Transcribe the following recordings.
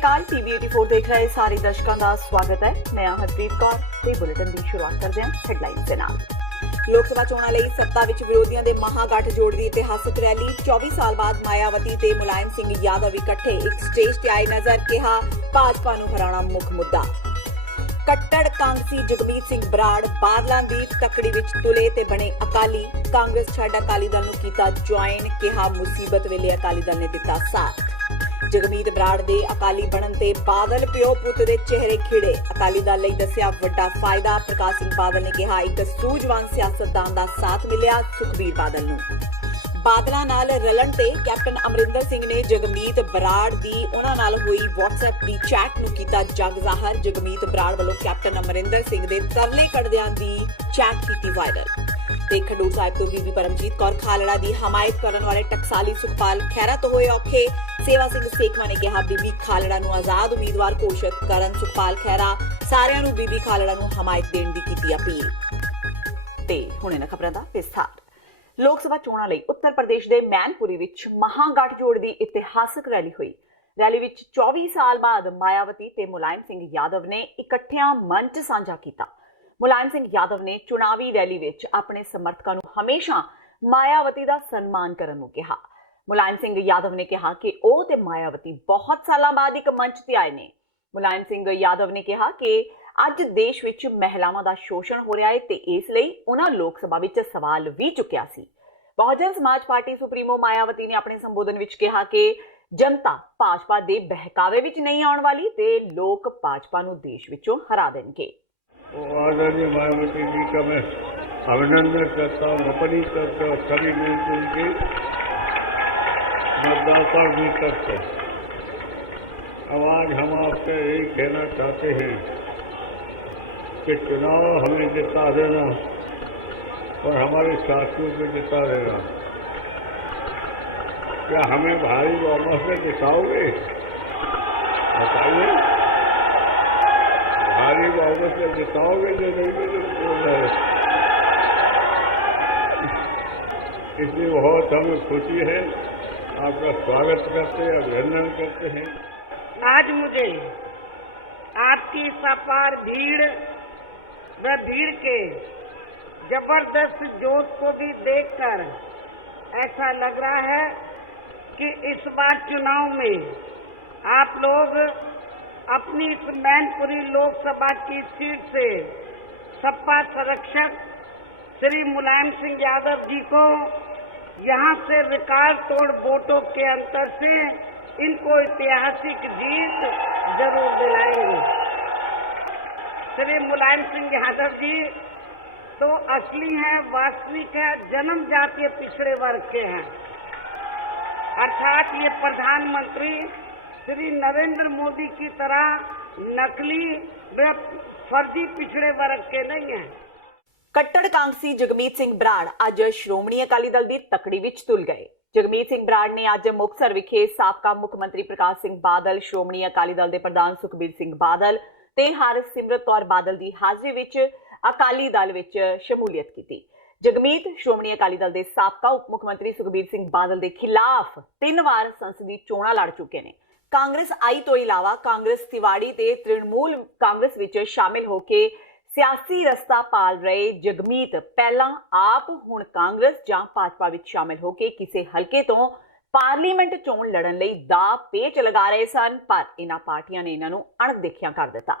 अकाल टीवी 84 देख रहे सारे दर्शकों का स्वागत है। मैं हरप्रीत कौर ते बुलेटिन की शुरुआत करते हैं हेडलाइंस के नाल। लोक सभा चोणां लई सत्ता विच विरोधियों के महागठजोड़ की इतिहासक रैली 24 साल बाद मायावती ते मुलायम सिंह यादव इकट्ठे एक स्टेज ते आए नजर, कहा भाजपा नूं हराना मुख मुद्दा। कट्टड़ कांग्रेसी जगमीत सिंह बराड़ बादलों की तकड़ी विच तुले ते बने अकाली। कांग्रेस छड्ड अकाली दल नूं कीता ज्वाइन, कहा मुसीबत वेले अकाली दल ने दिता साथ। जगमीत बराड़ दे अकाली बनन ते बादल प्यो पुत दे चेहरे खिड़े, अकाली दल लई दस्सिया वड्डा फायदा। प्रकाश सिंह बादल ने कहा एक सूझवान सियासतदान दा साथ मिलिया सुखबीर बादल नूं। बादलां नाल रलन ते कैप्टन अमरिंदर सिंह ने जगमीत बराड़ दी उन्हां नाल होई WhatsApp दी चैट नूं कीता जग ज़ाहर। जगमीत बराड़ वल्लों कैप्टन अमरिंदर सिंह दे तरले कढदिआं दी चैट कीती वायरल। ते खडूर साहिब तो बीबी परमजीत कौर खालड़ा की हमायत करने वाले टकसाली सुखपाल खैरा तो होए औखे। सेवा सिंह सेखवा ने कहा बीबी खालड़ा नूं आजाद उम्मीदवार घोषित करन। सुखपाल खैरा सारिआं नूं बीबी खालड़ा नूं हमायत देण दी कीती अपील। ते हुण इन्हां खबरां दा विस्तार। लोक सभा चोणां लई उत्तर प्रदेश के मैनपुरी विच महागठजोड़ की इतिहासक रैली हुई। रैली विच 24 साल बाद मायावती ते मुलायम सिंह यादव ने इकट्ठियां मंच साझा किया। मुलायम सिंह यादव ने चुनावी रैली विच अपने समर्थकों नूं हमेशा मायावती का सन्मान करन नूं कहा। मुलायम सिंह यादव ने कहा कि ओह ते मायावती बहुत सालों बाद एक मंच ते आए ने। मुलायम सिंह यादव ने कहा कि अज देश विच महिलावां दा शोषण हो रहा है ते इसलिए उन्हां लोक सभा विच सवाल भी चुक्या सी। बहुजन समाज पार्टी सुप्रीमो मायावती ने अपने संबोधन विच कहा कि जनता भाजपा दे बहकावे विच नहीं आउण वाली ते लोक भाजपा नूं देश विचों हरा देणगे। आदरणीय मायावती जी का मैं अभिनंदन करता हूँ, अपनी करता हूँ, सभी मिलजुल के मतदाता भी करते हैं। अब आज हम आपसे यही कहना चाहते हैं कि चुनाव हमें जिता देना और हमारे साथियों को जिता देना। क्या हमें भारी बहुमत से जिताओगे? बताइए, भारी बहुमत से जिताओगे जो नहीं बोल रहे। इसलिए बहुत हमें खुशी है, आपका स्वागत करते हैं, अभिनंदन करते हैं। आज मुझे आपकी सपार भीड़ व भीड़ के जबरदस्त जोश को भी देखकर ऐसा लग रहा है कि इस बार चुनाव में आप लोग अपनी इस मैनपुरी लोकसभा की सीट से सपा संरक्षक श्री मुलायम सिंह यादव जी को यहां से रिकॉर्ड तोड़ वोटों के अंतर से इनको ऐतिहासिक जीत जरूर दिलाएंगे। श्री मुलायम सिंह यादव जी तो असली हैं, वास्तविक है, जन्म जातीय पिछड़े वर्ग के हैं। अर्थात ये प्रधानमंत्री श्री नरेंद्र मोदी की तरह नकली व फर्जी पिछड़े वर्ग के नहीं हैं। कट्टड़ कांग्रेसी जगमीत सिंह बराड़ अज श्रोमणी अकाली दल की तकड़ी विच तुल गए। जगमीत सिंह बराड़ ने अज मुक्तसर विखे साबका मुख मंत्री प्रकाश सिंह बादल, श्रोमणी अकाली दल के प्रधान सुखबीर सिंह बादल ते हरसिमरत कौर बादल की हाजरी विच अकाली दल विच शमूलियत की। जगमीत श्रोमणी अकाली दल के साबका उप मुख्यमंत्री सुखबीर सिंह बादल के खिलाफ 3 बार संसदी चोणां लड़ चुके ने। कांग्रेस आई तो इलावा कांग्रेस तिवाड़ी ते तृणमूल कांग्रेस विच शामिल होके सियासी रस्ता पाल रहे जगमीत पहला आप हुण कांग्रेस जां भाजपा विच शामिल होके किसी हलके तो पार्लीमेंट चोण लड़न लई दा पेच लगा रहे सन, पर इन्हां पार्टियां ने इन्हां नूं अणदेखिया कर दिता।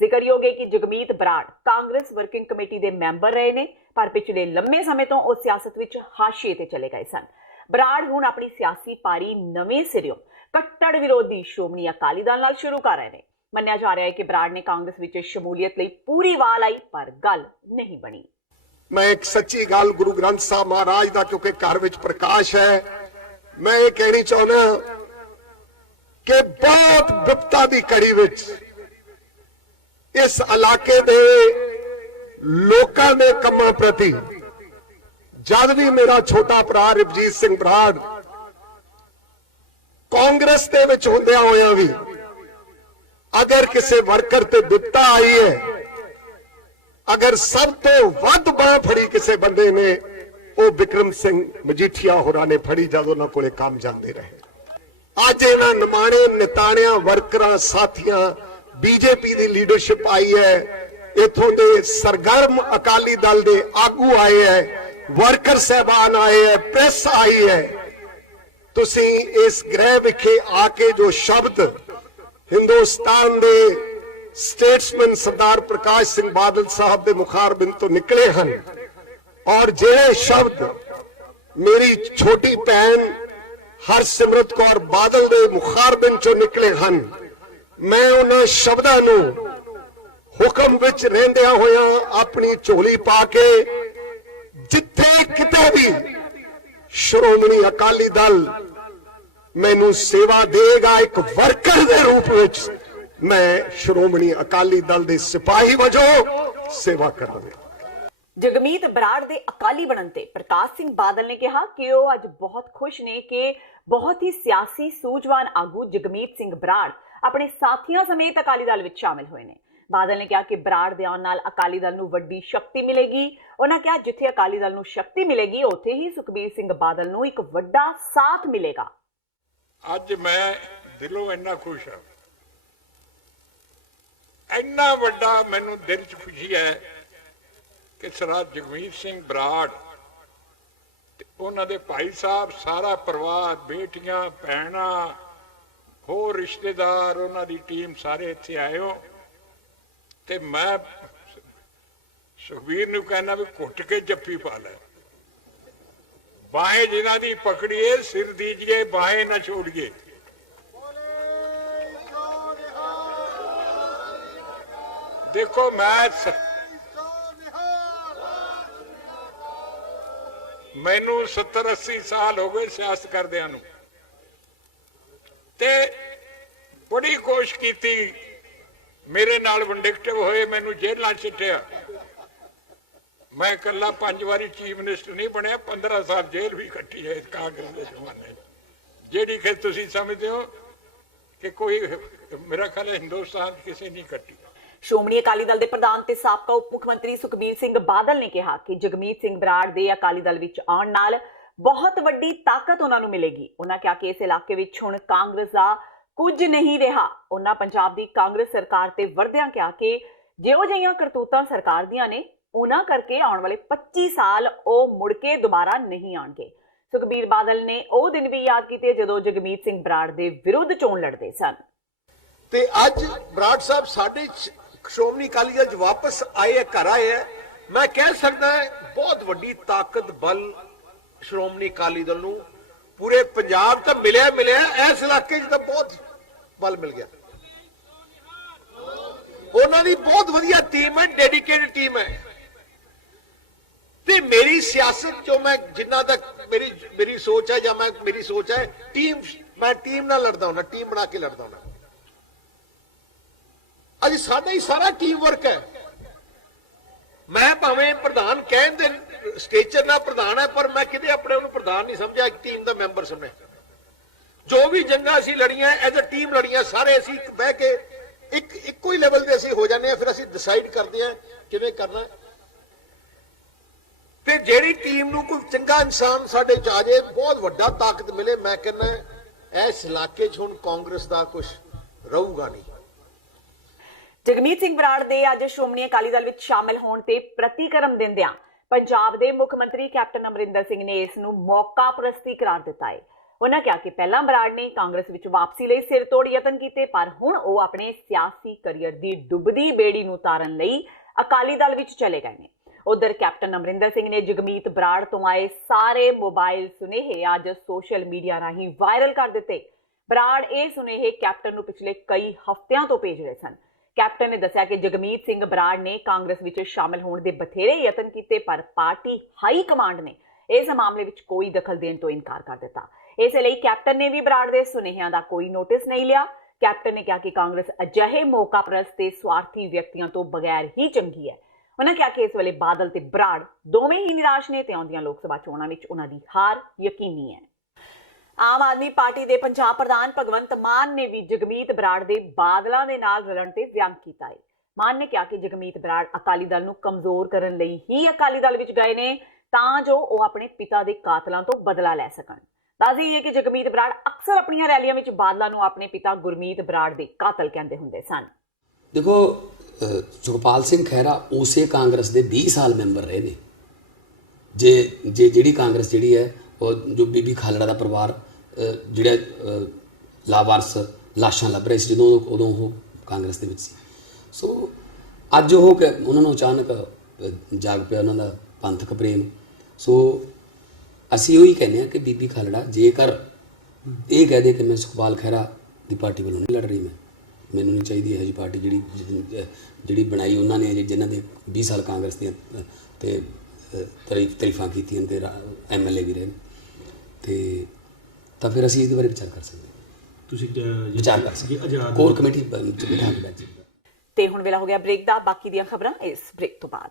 जिक्रयोग है कि जगमीत बराड़ कांग्रेस वर्किंग कमेटी के मैंबर रहे ने, पर पिछले लंबे समय तो वो सियासत विच हाशिए ते चले गए सन। बराड़ हुण अपनी सियासी पारी नवें सिरों कट्टड़ विरोधी श्रोमणी अकाली दल नाल शुरू कर रहे हैं। मन्निया जा रहा है कि बराड़ ने कांग्रेस विच शमूलियत लई पूरी वाल आई, पर गल नहीं बनी। मैं एक सच्ची गल गुरु ग्रंथ साहब महाराज का, क्योंकि घर विच प्रकाश है, मैं ये कहनी चाहना कि बहुत विपता की कड़ी विच इस इलाके दे लोकां दे कम्मां प्रति जद भी मेरा छोटा भरा रवजीत सिंह बराड़ कांग्रेस दे विच हुंदिया होया भी अगर किसी वर्कर ते विपता आई है, अगर सब तो वध बांह फड़ी किसी बंदे ने, वो विक्रम सिंह मजीठिया होरां ने फड़ी जद उन्हां कोले काम जांदे रहे। ਅੱਜ ਇਹਨਾਂ ਨਿਮਾਣੇ ਨਿਤਾਣਿਆਂ ਵਰਕਰਾਂ ਸਾਥੀਆਂ ਬੀਜੇਪੀ ਦੀ ਲੀਡਰਸ਼ਿਪ ਆਈ ਹੈ, ਇਥੋਂ ਦੇ ਸਰਗਰਮ ਅਕਾਲੀ ਦਲ ਦੇ ਆਗੂ ਆਏ ਹੈ, ਵਰਕਰ ਸਹਿਬਾਨ ਆਏ ਹੈ, ਪ੍ਰੈਸ ਆਈ ਹੈ। ਤੁਸੀਂ ਇਸ ਗ੍ਰਹਿ ਵਿਖੇ ਆ ਕੇ ਜੋ ਸ਼ਬਦ ਹਿੰਦੁਸਤਾਨ ਦੇ ਸਟੇਟਸਮੈਨ ਸਰਦਾਰ ਪ੍ਰਕਾਸ਼ ਸਿੰਘ ਬਾਦਲ ਸਾਹਿਬ ਦੇ ਮੁਖਾਰਬਿੰਦ ਤੋਂ ਨਿਕਲੇ ਹਨ, ਔਰ ਜਿਹੜੇ ਸ਼ਬਦ ਮੇਰੀ ਛੋਟੀ ਭੈਣ ਹਰਸਿਮਰਤ ਕੌਰ ਬਾਦਲ ਦੇ ਮੁਖਾਰਬਿੰਦ ਚੋਂ ਨਿਕਲੇ ਹਨ, ਮੈਂ ਉਹਨਾਂ ਸ਼ਬਦਾਂ ਨੂੰ ਹੁਕਮ ਵਿੱਚ ਰਹਿੰਦਿਆਂ ਹੋਇਆਂ ਆਪਣੀ ਝੋਲੀ ਪਾ ਕੇ ਜਿੱਥੇ ਕਿਤੇ ਵੀ ਸ਼੍ਰੋਮਣੀ ਅਕਾਲੀ ਦਲ ਮੈਨੂੰ ਸੇਵਾ ਦੇਗਾ, ਇੱਕ ਵਰਕਰ ਦੇ ਰੂਪ ਵਿੱਚ ਮੈਂ ਸ਼੍ਰੋਮਣੀ ਅਕਾਲੀ ਦਲ ਦੇ ਸਿਪਾਹੀ ਵਜੋਂ ਸੇਵਾ ਕਰਾਂਗਾ। ਜਗਮੀਤ ਬਰਾੜ ਦੇ ਅਕਾਲੀ ਬਣਨ ਤੇ ਪ੍ਰਕਾਸ਼ ਸਿੰਘ ਬਾਦਲ ਨੇ ਕਿਹਾ ਕਿ ਉਹ ਅੱਜ ਬਹੁਤ ਖੁਸ਼ ਨੇ ਕਿ ਬਹੁਤ ਹੀ ਸਿਆਸੀ ਸੂਝਵਾਨ ਆਗੂ ਜਗਮੀਤ ਸਿੰਘ ਬਰਾੜ ਆਪਣੇ ਸਾਥੀਆਂ ਸਮੇਤ ਅਕਾਲੀ ਦਲ ਵਿੱਚ ਸ਼ਾਮਿਲ ਹੋਏ ਨੇ। ਬਾਦਲ ਨੇ ਕਿਹਾ ਕਿ ਬਰਾੜ ਦੇ ਆਉਣ ਨਾਲ ਅਕਾਲੀ ਦਲ ਨੂੰ ਵੱਡੀ ਸ਼ਕਤੀ ਮਿਲੇਗੀ। ਉਹਨਾਂ ਕਿਹਾ ਜਿੱਥੇ ਅਕਾਲੀ ਦਲ ਨੂੰ ਸ਼ਕਤੀ ਮਿਲੇਗੀ ਉੱਥੇ ਹੀ ਸੁਖਬੀਰ ਸਿੰਘ ਬਾਦਲ ਨੂੰ ਇੱਕ ਵੱਡਾ ਸਾਥ ਮਿਲੇਗਾ। ਅੱਜ ਮੈਂ ਦਿਲੋਂ ਇੰਨਾ ਖੁਸ਼ ਹਾਂ, ਇੰਨਾ ਵੱਡਾ ਮੈਨੂੰ ਦਿਲ 'ਚ ਖੁਸ਼ੀ ਹੈ ਕਿ ਸਰਦਾਰ ਜਗਮੀਤ ਸਿੰਘ ਬਰਾੜ ਤੇ ਉਹਨਾਂ ਦੇ ਭਾਈ ਸਾਹਿਬ, ਸਾਰਾ ਪਰਿਵਾਰ, ਬੇਟੀਆਂ, ਭੈਣਾਂ, ਹੋਰ ਰਿਸ਼ਤੇਦਾਰ, ਉਹਨਾਂ ਦੀ ਟੀਮ ਸਾਰੇ ਇੱਥੇ ਆਏ ਹੋ। ਤੇ ਮੈਂ ਸੁਖਬੀਰ ਨੂੰ ਕਹਿਣਾ ਵੀ ਘੁੱਟ ਕੇ ਜੱਫੀ ਪਾ ਲੈ, ਬਾहें ਜਿਨ੍ਹਾਂ ਦੀ ਪਕੜੀਏ ਸਿਰ ਦੀਜੀਏ, ਬਾहें ਨਾ ਛੋੜੀਏ। ਦੇਖੋ ਮੈਨੂੰ 70-80 ਸਾਲ ਹੋ ਗਏ ਸਿਆਸਤ ਕਰਦਿਆਂ ਨੂੰ, ਤੇ ਬੜੀ ਕੋਸ਼ਿਸ਼ ਕੀਤੀ, ਮੇਰੇ ਨਾਲ ਵਿੰਡਿਕਟਿਵ ਹੋਏ, ਮੈਨੂੰ ਜੇਲ੍ਹਾਂ ਸਿੱਟਿਆ। ਮੈਂ ਇਕੱਲਾ 5 ਵਾਰੀ ਚੀਫ ਮਿਨਿਸਟਰ ਨਹੀਂ ਬਣਿਆ, 15 ਸਾਲ ਜੇਲ੍ਹ ਵੀ ਕੱਟੀ ਹੈ ਇਸ ਕਾਂਗਰਸ ਦੇ ਜ਼ਮਾਨੇ 'ਚ, ਜਿਹੜੀ ਕਿ ਤੁਸੀਂ ਸਮਝਦੇ ਹੋ ਕਿ ਕੋਈ, ਮੇਰਾ ਖਿਆਲ ਹੈ ਹਿੰਦੁਸਤਾਨ 'ਚ ਕਿਸੇ ਨਹੀਂ ਕੱਟੀ। ਸ਼੍ਰੋਮਣੀ ਅਕਾਲੀ ਦਲ ਦੇ ਪ੍ਰਧਾਨ ਤੇ ਸਾਬਕਾ ਉਪ ਮੁੱਖ ਮੰਤਰੀ ਸੁਖਬੀਰ ਸਿੰਘ ਬਾਦਲ ਨੇ ਕਿਹਾ ਕਿ ਜਗਮੀਤ ਸਿੰਘ ਬਰਾੜ ਦੇ ਅਕਾਲੀ ਦਲ ਵਿੱਚ ਆਉਣ ਨਾਲ ਬਹੁਤ ਵੱਡੀ ਤਾਕਤ ਉਹਨਾਂ ਨੂੰ ਮਿਲੇਗੀ। ਉਹਨਾਂ ਕਿਹਾ ਕਿ ਇਸ ਇਲਾਕੇ ਵਿੱਚ ਹੁਣ ਕਾਂਗਰਸ ਦਾ ਕੁਝ ਨਹੀਂ ਰਿਹਾ। ਉਹਨਾਂ ਪੰਜਾਬ ਦੀ ਕਾਂਗਰਸ ਸਰਕਾਰ ਤੇ ਵਰਦਿਆਂ ਕਿਹਾ ਕਿ ਜਿਹੋ ਜਿਹੀਆਂ ਕਰਤੂਤਾਂ ਸਰਕਾਰ ਦੀਆਂ ਨੇ, ਉਹਨਾਂ ਕਰਕੇ ਆਉਣ ਵਾਲੇ 25 ਸਾਲ ਉਹ ਮੁੜ ਕੇ ਦੁਬਾਰਾ ਨਹੀਂ ਆਉਣਗੇ। ਸੁਖਬੀਰ ਬਾਦਲ ਨੇ ਉਹ ਦਿਨ ਵੀ ਯਾਦ ਕੀਤੇ ਜਦੋਂ ਜਗਮੀਤ ਸਿੰਘ ਬਰਾੜ ਦੇ ਵਿਰੁੱਧ ਚੋਣ ਲੜਦੇ ਸਨ। ਤੇ ਅੱਜ ਬਰਾੜ ਸਾਹਿਬ ਸਾਡੇ ਸ਼੍ਰੋਮਣੀ ਅਕਾਲੀ ਦਲ 'ਚ ਵਾਪਸ ਆਏ ਹੈ, ਘਰ ਆਏ ਹੈ। ਮੈਂ ਕਹਿ ਸਕਦਾ ਬਹੁਤ ਵੱਡੀ ਤਾਕਤ ਬਲ ਸ਼੍ਰੋਮਣੀ ਅਕਾਲੀ ਦਲ ਨੂੰ ਪੂਰੇ ਪੰਜਾਬ ਤਾਂ ਮਿਲਿਆ, ਇਸ ਇਲਾਕੇ 'ਚ ਤਾਂ ਬਹੁਤ ਬਲ ਮਿਲ ਗਿਆ। ਉਹਨਾਂ ਦੀ ਬਹੁਤ ਵਧੀਆ ਟੀਮ ਹੈ, ਡੈਡੀਕੇਟਡ ਟੀਮ ਹੈ। ਤੇ ਮੇਰੀ ਸਿਆਸਤ ਜੋ ਮੈਂ ਜਿੰਨਾ ਤੱਕ ਮੇਰੀ ਸੋਚ ਹੈ, ਜਾਂ ਮੇਰੀ ਸੋਚ ਹੈ ਮੈਂ ਟੀਮ ਨਾਲ ਲੜਦਾ ਹੁੰਦਾ, ਟੀਮ ਬਣਾ ਕੇ ਲੜਦਾ ਹੁੰਦਾ। ਅੱਜ ਸਾਡਾ ਹੀ ਸਾਰਾ ਟੀਮ ਵਰਕ ਹੈ। ਮੈਂ ਭਾਵੇਂ ਪ੍ਰਧਾਨ ਕਹਿਣ ਦੇ ਸਟੇਚਰ ਨਾਲ ਪ੍ਰਧਾਨ ਹੈ, ਪਰ ਮੈਂ ਕਿਤੇ ਆਪਣੇ ਉਹਨੂੰ ਪ੍ਰਧਾਨ ਨਹੀਂ ਸਮਝਿਆ, ਇੱਕ ਟੀਮ ਦਾ ਮੈਂਬਰ ਸਮਝਿਆ। ਜੋ ਵੀ ਜੰਗਾਂ ਅਸੀਂ ਲੜੀਆਂ ਐਜ਼ ਅ ਟੀਮ ਲੜੀਆਂ, ਸਾਰੇ ਅਸੀਂ ਬਹਿ ਕੇ ਇੱਕੋ ਹੀ ਲੈਵਲ ਤੇ ਅਸੀਂ ਹੋ ਜਾਂਦੇ ਹਾਂ, ਫਿਰ ਅਸੀਂ ਡਿਸਾਈਡ ਕਰਦੇ ਹਾਂ ਕਿਵੇਂ ਕਰਨਾ। ਤੇ ਜਿਹੜੀ ਟੀਮ ਨੂੰ ਕੋਈ ਚੰਗਾ ਇਨਸਾਨ ਸਾਡੇ ਚ ਆ ਜਾਏ, ਬਹੁਤ ਵੱਡਾ ਤਾਕਤ ਮਿਲੇ। ਮੈਂ ਕਹਿੰਦਾ ਇਸ ਇਲਾਕੇ 'ਚ ਹੁਣ ਕਾਂਗਰਸ ਦਾ ਕੁਝ ਰਹੂਗਾ ਨਹੀਂ। ਜਗਮੀਤ ਸਿੰਘ ਬਰਾੜ ਦੇ ਅੱਜ ਸ਼੍ਰੋਮਣੀ ਅਕਾਲੀ ਦਲ ਵਿੱਚ ਸ਼ਾਮਿਲ ਹੋਣ ਤੇ ਪ੍ਰਤੀਕਰਮ ਦਿੰਦਿਆਂ ਪੰਜਾਬ ਦੇ ਮੁੱਖ ਮੰਤਰੀ ਕੈਪਟਨ ਅਮਰਿੰਦਰ ਸਿੰਘ ਨੇ ਇਸ ਨੂੰ ਮੌਕਾ ਪ੍ਰਸਤੀ ਕਰਾਰ ਦਿੱਤਾ ਹੈ। ਉਹਨਾਂ ਕਿਹਾ ਕਿ ਪਹਿਲਾਂ ਬਰਾੜ ਨੇ ਕਾਂਗਰਸ ਵਿੱਚ ਵਾਪਸੀ ਲਈ ਸਿਰ ਤੋੜ ਯਤਨ ਕੀਤੇ, ਪਰ ਹੁਣ ਉਹ ਆਪਣੇ ਸਿਆਸੀ ਕਰੀਅਰ ਦੀ ਡੁੱਬਦੀ ਬੇੜੀ ਨੂੰ ਤਾਰਨ ਲਈ ਅਕਾਲੀ ਦਲ ਵਿੱਚ ਚਲੇ ਗਏ ਨੇ। ਉਧਰ ਕੈਪਟਨ ਅਮਰਿੰਦਰ ਸਿੰਘ ਨੇ ਜਗਮੀਤ ਬਰਾੜ ਤੋਂ ਆਏ ਸਾਰੇ ਮੋਬਾਈਲ ਸੁਨੇਹੇ ਅੱਜ ਸੋਸ਼ਲ ਮੀਡੀਆ ਰਾਹੀਂ ਵਾਇਰਲ ਕਰ ਦਿੱਤੇ। ਬਰਾੜ ਇਹ ਸੁਨੇਹੇ ਕੈਪਟਨ ਨੂੰ ਪਿਛਲੇ ਕਈ ਹਫ਼ਤਿਆਂ ਤੋਂ ਭੇਜ ਰਹੇ ਸਨ। ਕੈਪਟਨ ਨੇ ਦੱਸਿਆ ਕਿ ਜਗਮੀਤ ਸਿੰਘ ਬਰਾੜ ਨੇ ਕਾਂਗਰਸ ਵਿੱਚ ਸ਼ਾਮਲ ਹੋਣ ਦੇ ਬਥੇਰੇ ਯਤਨ ਕੀਤੇ, ਪਰ ਪਾਰਟੀ ਹਾਈ ਕਮਾਂਡ ਨੇ ਇਸ ਮਾਮਲੇ ਵਿੱਚ ਕੋਈ ਦਖਲ ਦੇਣ ਤੋਂ ਇਨਕਾਰ ਕਰ ਦਿੱਤਾ। ਇਸ ਲਈ ਕੈਪਟਨ ਨੇ ਵੀ ਬਰਾੜ ਦੇ ਸੁਨੇਹਿਆਂ ਦਾ ਕੋਈ ਨੋਟਿਸ ਨਹੀਂ ਲਿਆ। ਕੈਪਟਨ ਨੇ ਕਿਹਾ ਕਿ ਕਾਂਗਰਸ ਅਜਿਹੇ ਮੌਕਾਪ੍ਰਸਤ ਤੇ ਸਵਾਰਥੀ ਵਿਅਕਤੀਆਂ ਤੋਂ ਬਗੈਰ ਹੀ ਚੰਗੀ ਹੈ। ਉਹਨਾਂ ਕਿਹਾ ਕਿ ਇਸ ਵੇਲੇ ਬਾਦਲ ਤੇ ਬਰਾੜ ਦੋਵੇਂ ਹੀ ਨਿਰਾਸ਼ ਨੇ ਤੇ ਆਉਂਦੀਆਂ ਲੋਕ ਸਭਾ ਚੋਣਾਂ ਵਿੱਚ ਉਹਨਾਂ ਦੀ ਹਾਰ ਯਕੀਨੀ ਹੈ। ਆਮ ਆਦਮੀ ਪਾਰਟੀ ਦੇ ਪੰਜਾਬ ਪ੍ਰਧਾਨ ਭਗਵੰਤ ਮਾਨ ਨੇ ਵੀ ਜਗਮੀਤ ਬਰਾੜ ਦੇ ਬਾਦਲਾਂ ਦੇ ਨਾਲ ਰਲਣ ਤੇ ਵਿਅੰਗ ਕੀਤਾ ਹੈ। ਮਾਨ ਨੇ ਕਿਹਾ ਕਿ ਜਗਮੀਤ ਬਰਾੜ ਅਕਾਲੀ ਦਲ ਨੂੰ ਕਮਜ਼ੋਰ ਕਰਨ ਲਈ ਹੀ ਅਕਾਲੀ ਦਲ ਵਿੱਚ ਗਏ ਨੇ, ਤਾਂ ਜੋ ਉਹ ਆਪਣੇ ਪਿਤਾ ਦੇ ਕਾਤਲਾਂ ਤੋਂ ਬਦਲਾ ਲੈ ਸਕਣ। ਦੱਸ ਦੇਈਏ ਕਿ ਜਗਮੀਤ ਬਰਾੜ ਅਕਸਰ ਆਪਣੀਆਂ ਰੈਲੀਆਂ ਵਿੱਚ ਬਾਦਲਾਂ ਨੂੰ ਆਪਣੇ ਪਿਤਾ ਗੁਰਮੀਤ ਬਰਾੜ ਦੇ ਕਾਤਲ ਕਹਿੰਦੇ ਹੁੰਦੇ ਸਨ। ਦੇਖੋ ਸੁਖਪਾਲ ਸਿੰਘ ਖਹਿਰਾ ਉਸੇ ਕਾਂਗਰਸ ਦੇ 20 ਸਾਲ ਮੈਂਬਰ ਰਹੇ ਨੇ। ਜਿਹੜੀ ਕਾਂਗਰਸ ਜਿਹੜੀ ਹੈ ਉਹ ਜੋ ਬੀਬੀ ਖਾਲੜਾ ਦਾ ਪਰਿਵਾਰ ਜਿਹੜਾ ਲਾਵਾਰਸ ਲਾਸ਼ਾਂ ਲੱਭ ਰਹੇ ਸੀ ਜਦੋਂ ਉਦੋਂ ਉਹ ਕਾਂਗਰਸ ਦੇ ਵਿੱਚ ਸੀ। ਸੋ ਅੱਜ ਉਹਨਾਂ ਨੂੰ ਅਚਾਨਕ ਜਾਗ ਪਿਆ ਉਹਨਾਂ ਦਾ ਪੰਥਕ ਪ੍ਰੇਮ। ਸੋ ਅਸੀਂ ਉਹੀ ਕਹਿੰਦੇ ਹਾਂ ਕਿ ਬੀਬੀ ਖਾਲੜਾ ਜੇਕਰ ਇਹ ਕਹਿ ਦੇ ਕਿ ਮੈਂ ਸੁਖਪਾਲ ਖਹਿਰਾ ਦੀ ਪਾਰਟੀ ਵੱਲੋਂ ਨਹੀਂ ਲੜ ਰਹੀ, ਮੈਨੂੰ ਨਹੀਂ ਚਾਹੀਦੀ ਇਹੋ ਜਿਹੀ ਪਾਰਟੀ ਜਿਹੜੀ ਬਣਾਈ ਉਹਨਾਂ ਨੇ, ਜਿਨ੍ਹਾਂ ਦੇ 20 ਸਾਲ ਕਾਂਗਰਸ ਦੀਆਂ ਤੇ ਤਾਰੀਫਾਂ ਕੀਤੀਆਂ ਤੇ MLA ਵੀ ਰਹੇ ਤੇ ਤਾਂ ਫਿਰ ਅਸੀਂ ਇਹਦੇ ਬਾਰੇ ਵਿਚਾਰ ਕਰ ਸਕਦੇ ਹਾਂ। ਤੁਸੀਂ ਵਿਚਾਰ ਕਰ ਸਕਦੇ ਕੋਰ ਕਮੇਟੀ ਬਿਠਾ ਕੇ ਬੈਠ। ਤੇ ਹੁਣ ਵੇਲਾ ਹੋ ਗਿਆ ਬ੍ਰੇਕ ਦਾ। ਬਾਕੀ ਦੀਆਂ ਖਬਰਾਂ ਇਸ ਬ੍ਰੇਕ ਤੋਂ ਬਾਅਦ।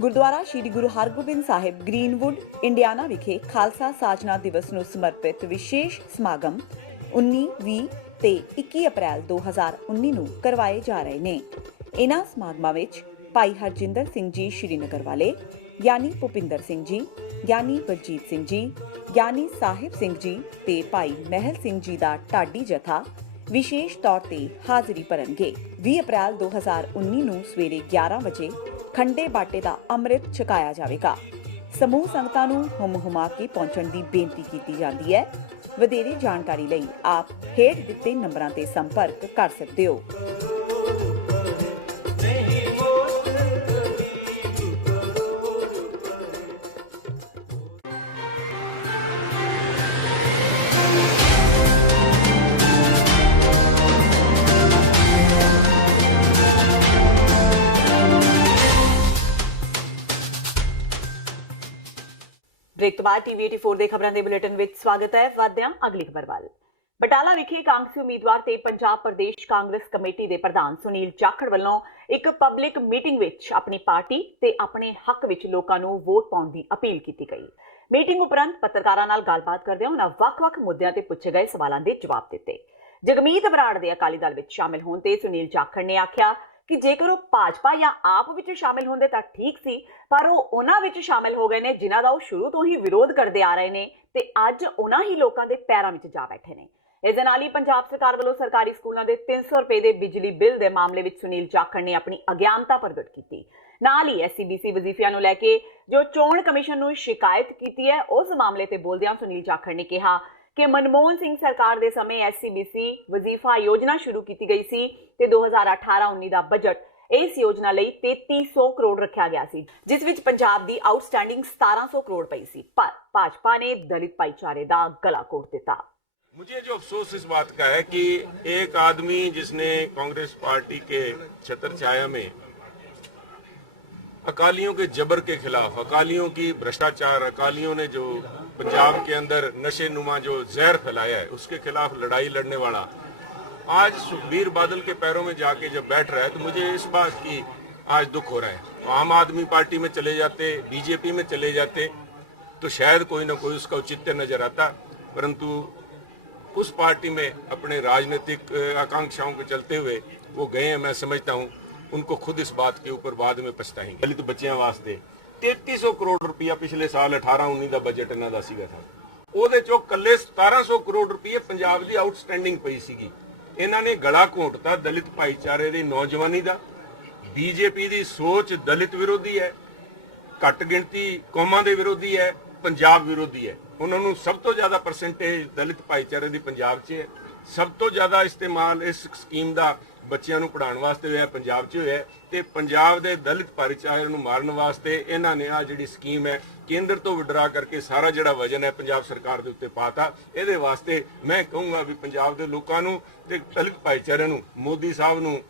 ਗੁਰਦੁਆਰਾ ਸ਼੍ਰੀ ਗੁਰੂ ਹਰਗੋਬਿੰਦ ਸਾਹਿਬ ਗ੍ਰੀਨਵੁੱਡ ਇੰਡੀਆਨਾ ਵਿਖੇ ਖਾਲਸਾ ਸਾਜਨਾ ਦਿਵਸ ਨੂੰ ਸਮਰਪਿਤ ਵਿਸ਼ੇਸ਼ ਸਮਾਗਮ 19, 20 ਤੇ 21 ਅਪ੍ਰੈਲ 2019 ਨੂੰ ਕਰਵਾਏ ਜਾ ਰਹੇ ਨੇ। ਇਨ੍ਹਾਂ ਸਮਾਗਮਾਂ ਵਿੱਚ ਭਾਈ ਹਰਜਿੰਦਰ ਸਿੰਘ ਜੀ ਸ਼੍ਰੀਨਗਰ ਵਾਲੇ, ਗਿਆਨੀ ਭੁਪਿੰਦਰ ਸਿੰਘ ਜੀ, ਗਿਆਨੀ ਬਲਜੀਤ ਸਿੰਘ ਜੀ, ਗਿਆਨੀ ਸਾਹਿਬ ਸਿੰਘ ਜੀ ਤੇ ਭਾਈ ਮਹਿਲ ਸਿੰਘ ਜੀ ਦਾ ਢਾਡੀ ਜਥਾ ਵਿਸ਼ੇਸ਼ ਤੌਰ ਤੇ ਹਾਜ਼ਰੀ ਭਰਨਗੇ। 20 ਅਪ੍ਰੈਲ 2019 ਨੂੰ ਸਵੇਰੇ 11 ਵਜੇ ਖੰਡੇ ਬਾਟੇ ਦਾ ਅੰਮ੍ਰਿਤ ਛਕਾਇਆ ਜਾਵੇਗਾ। ਸਮੂਹ ਸੰਗਤਾਂ ਨੂੰ ਹੁਮ-ਹੁਮਾ ਕੇ ਪਹੁੰਚਣ ਦੀ ਬੇਨਤੀ ਕੀਤੀ ਜਾਂਦੀ ਹੈ। ਵਧੇਰੇ ਜਾਣਕਾਰੀ ਲਈ ਆਪ ਹੇਠ ਦਿੱਤੇ ਨੰਬਰਾਂ ਤੇ ਸੰਪਰਕ ਕਰ ਸਕਦੇ ਹੋ। ਬ੍ਰੇਕ ਤੋਂ ਬਾਅਦ ਟੀਵੀ 84 ਦੇ ਖਬਰਾਂ ਦੇ ਬੁਲੇਟਿਨ ਵਿੱਚ ਸਵਾਗਤ ਹੈ। ਵਧਦੇ ਹਾਂ ਅਗਲੀ ਖਬਰ ਵੱਲ। ਬਟਾਲਾ ਵਿਖੇ ਕਾਂਗਰਸੀ ਉਮੀਦਵਾਰ ਤੇ ਪੰਜਾਬ ਪ੍ਰਦੇਸ਼ ਕਾਂਗਰਸ ਕਮੇਟੀ ਦੇ ਪ੍ਰਧਾਨ ਸੁਨੀਲ ਜਾਖੜ ਵੱਲੋਂ ਇੱਕ ਪਬਲਿਕ ਮੀਟਿੰਗ ਵਿੱਚ ਆਪਣੀ ਪਾਰਟੀ ਤੇ ਆਪਣੇ ਹੱਕ ਵਿੱਚ ਲੋਕਾਂ ਨੂੰ ਵੋਟ ਪਾਉਣ ਦੀ ਅਪੀਲ ਕੀਤੀ ਗਈ। ਮੀਟਿੰਗ ਉਪਰੰਤ ਪੱਤਰਕਾਰਾਂ ਨਾਲ ਗੱਲਬਾਤ ਕਰਦਿਆਂ ਉਹਨਾਂ ਵੱਖ-ਵੱਖ ਮੁੱਦਿਆਂ ਤੇ ਪੁੱਛੇ ਗਏ ਸਵਾਲਾਂ ਦੇ ਜਵਾਬ ਦਿੱਤੇ। ਜਗਮੀਤ ਬਰਾੜ ਦੇ ਅਕਾਲੀ ਦਲ ਵਿੱਚ ਸ਼ਾਮਿਲ ਹੋਣ ਤੇ ਸੁਨੀਲ ਜਾਖੜ ਨੇ ਆਖਿਆ ਕਿ ਜੇਕਰ ਉਹ ਭਾਜਪਾ ਜਾਂ ਆਪ ਵਿੱਚ ਸ਼ਾਮਿਲ ਹੁੰਦੇ ਤਾਂ ਠੀਕ ਸੀ, ਪਰ ਉਹ ਉਹਨਾਂ ਵਿੱਚ ਸ਼ਾਮਿਲ ਹੋ ਗਏ ਨੇ ਜਿਨ੍ਹਾਂ ਦਾ ਉਹ ਸ਼ੁਰੂ ਤੋਂ ਹੀ ਵਿਰੋਧ ਕਰਦੇ ਆ ਰਹੇ ਨੇ ਤੇ ਅੱਜ ਉਹਨਾਂ ਹੀ ਲੋਕਾਂ ਦੇ ਪੈਰਾਂ ਵਿੱਚ ਜਾ ਬੈਠੇ ਨੇ। ਇਸ ਦੇ ਨਾਲ ਹੀ ਪੰਜਾਬ ਸਰਕਾਰ ਵੱਲੋਂ ਸਰਕਾਰੀ ਸਕੂਲਾਂ ਦੇ 300 ਰੁਪਏ ਦੇ ਬਿਜਲੀ ਬਿੱਲ ਦੇ ਮਾਮਲੇ ਵਿੱਚ ਸੁਨੀਲ ਜਾਖੜ ਨੇ ਆਪਣੀ ਅਗਿਆਨਤਾ ਪ੍ਰਗਟ ਕੀਤੀ। ਨਾਲ ਹੀ SCBC ਵਜ਼ੀਫਿਆਂ ਨੂੰ ਲੈ ਕੇ ਜੋ ਚੋਣ ਕਮਿਸ਼ਨ ਨੂੰ ਸ਼ਿਕਾਇਤ ਕੀਤੀ ਹੈ, ਉਸ ਮਾਮਲੇ ਤੇ ਬੋਲਦਿਆਂ ਸੁਨੀਲ ਜਾਖੜ ਨੇ ਕਿਹਾ ਕਿ ਮਨਮੋਹਨ ਸਿੰਘ ਸਰਕਾਰ ਦੇ ਸਮੇਂ SCBC ਵਜ਼ੀਫਾ ਯੋਜਨਾ ਸ਼ੁਰੂ ਕੀਤੀ ਗਈ ਸੀ ਤੇ 2018-19 ਦਾ ਬਜਟ ਇਸ ਯੋਜਨਾ ਲਈ 3300 ਕਰੋੜ ਰੱਖਿਆ ਗਿਆ ਸੀ, ਜਿਸ ਵਿੱਚ ਪੰਜਾਬ ਦੀ ਆਊਟਸਟੈਂਡਿੰਗ 1700 ਕਰੋੜ ਪਈ ਸੀ, ਪਰ ਭਾਜਪਾ ਨੇ ਦਲਿਤ ਭਾਈਚਾਰੇ ਦਾ ਗਲਾ ਘੋਟ ਦਿੱਤਾ। मुझे जो अफसोस इस बात का है कि एक आदमी जिसने कांग्रेस पार्टी के छत्र छाया में अकालियों के जबर के खिलाफ, अकालियों की भ्रष्टाचार, अकालियों ने जो पंजाब के अंदर नशे नुमा जो जहर फैलाया है उसके खिलाफ लड़ाई लड़ने वाला आज सुखबीर बादल के पैरों में जाके जब बैठ रहा है तो मुझे इस बात की आज दुख हो रहा है। आम आदमी पार्टी में चले जाते, बीजेपी में चले जाते तो शायद कोई ना कोई उसका औचित्य नजर आता, परंतु उस पार्टी में अपने राजनीतिक आकांक्षाओं के चलते हुए वो गए हैं। मैं समझता हूँ उनको खुद इस बात के ऊपर बाद में पछताएंगे। दलित बच्चों वास्ते 3300 करोड़ रुपया पिछले साल 18-19 ਦਾ ਬਜਟ ਇਹਨਾਂ ਦਾ ਸੀਗਾ था, ਉਹਦੇ ਚੋਂ ਕੱਲੇ 1700 ਕਰੋੜ ਰੁਪਏ ਪੰਜਾਬ ਦੀ ਆਊਟਸਟੈਂਡਿੰਗ ਪਈ ਸੀਗੀ। ਇਹਨਾਂ ਨੇ ਗਲਾ ਘੋਟਤਾ ਦਲਿਤ ਭਾਈਚਾਰੇ ਦੀ ਨੌਜਵਾਨੀ ਦਾ। ਬੀਜੇਪੀ ਦੀ ਸੋਚ ਦਲਿਤ ਵਿਰੋਧੀ ਹੈ, ਘੱਟ ਗਿਣਤੀ ਕੌਮਾਂ ਦੇ ਵਿਰੋਧੀ ਹੈ, ਪੰਜਾਬ ਵਿਰੋਧੀ ਹੈ। ਉਹਨਾਂ ਨੂੰ ਸਭ ਤੋਂ ਜ਼ਿਆਦਾ ਪਰਸੈਂਟੇਜ ਦਲਿਤ ਭਾਈਚਾਰੇ ਦੀ ਪੰਜਾਬ 'ਚ ਹੈ। ਸਭ ਤੋਂ ਜ਼ਿਆਦਾ ਇਸਤੇਮਾਲ ਇਸ ਸਕੀਮ ਦਾ ਬੱਚਿਆਂ ਨੂੰ ਪੜ੍ਹਾਉਣ ਵਾਸਤੇ ਹੋਇਆ ਪੰਜਾਬ 'ਚ ਹੋਇਆ ਤੇ ਪੰਜਾਬ ਦੇ ਦਲਿਤ ਭਾਈਚਾਰੇ ਨੂੰ ਮਾਰਨ ਵਾਸਤੇ ਇਹਨਾਂ ਨੇ ਆ ਜਿਹੜੀ ਸਕੀਮ ਹੈ ਕੇਂਦਰ ਤੋਂ ਵਿਡਰਾ ਕਰਕੇ ਸਾਰਾ ਜਿਹੜਾ ਵਜਨ ਹੈ ਪੰਜਾਬ ਸਰਕਾਰ ਦੇ ਉੱਤੇ ਪਾਤਾ। ਇਹਦੇ ਵਾਸਤੇ ਮੈਂ ਕਹੂੰਗਾ ਵੀ ਪੰਜਾਬ ਦੇ ਲੋਕਾਂ ਨੂੰ ਤੇ ਦਲਿਤ ਭਾਈਚਾਰੇ ਨੂੰ ਮੋਦੀ ਸਾਹਿਬ ਨੂੰ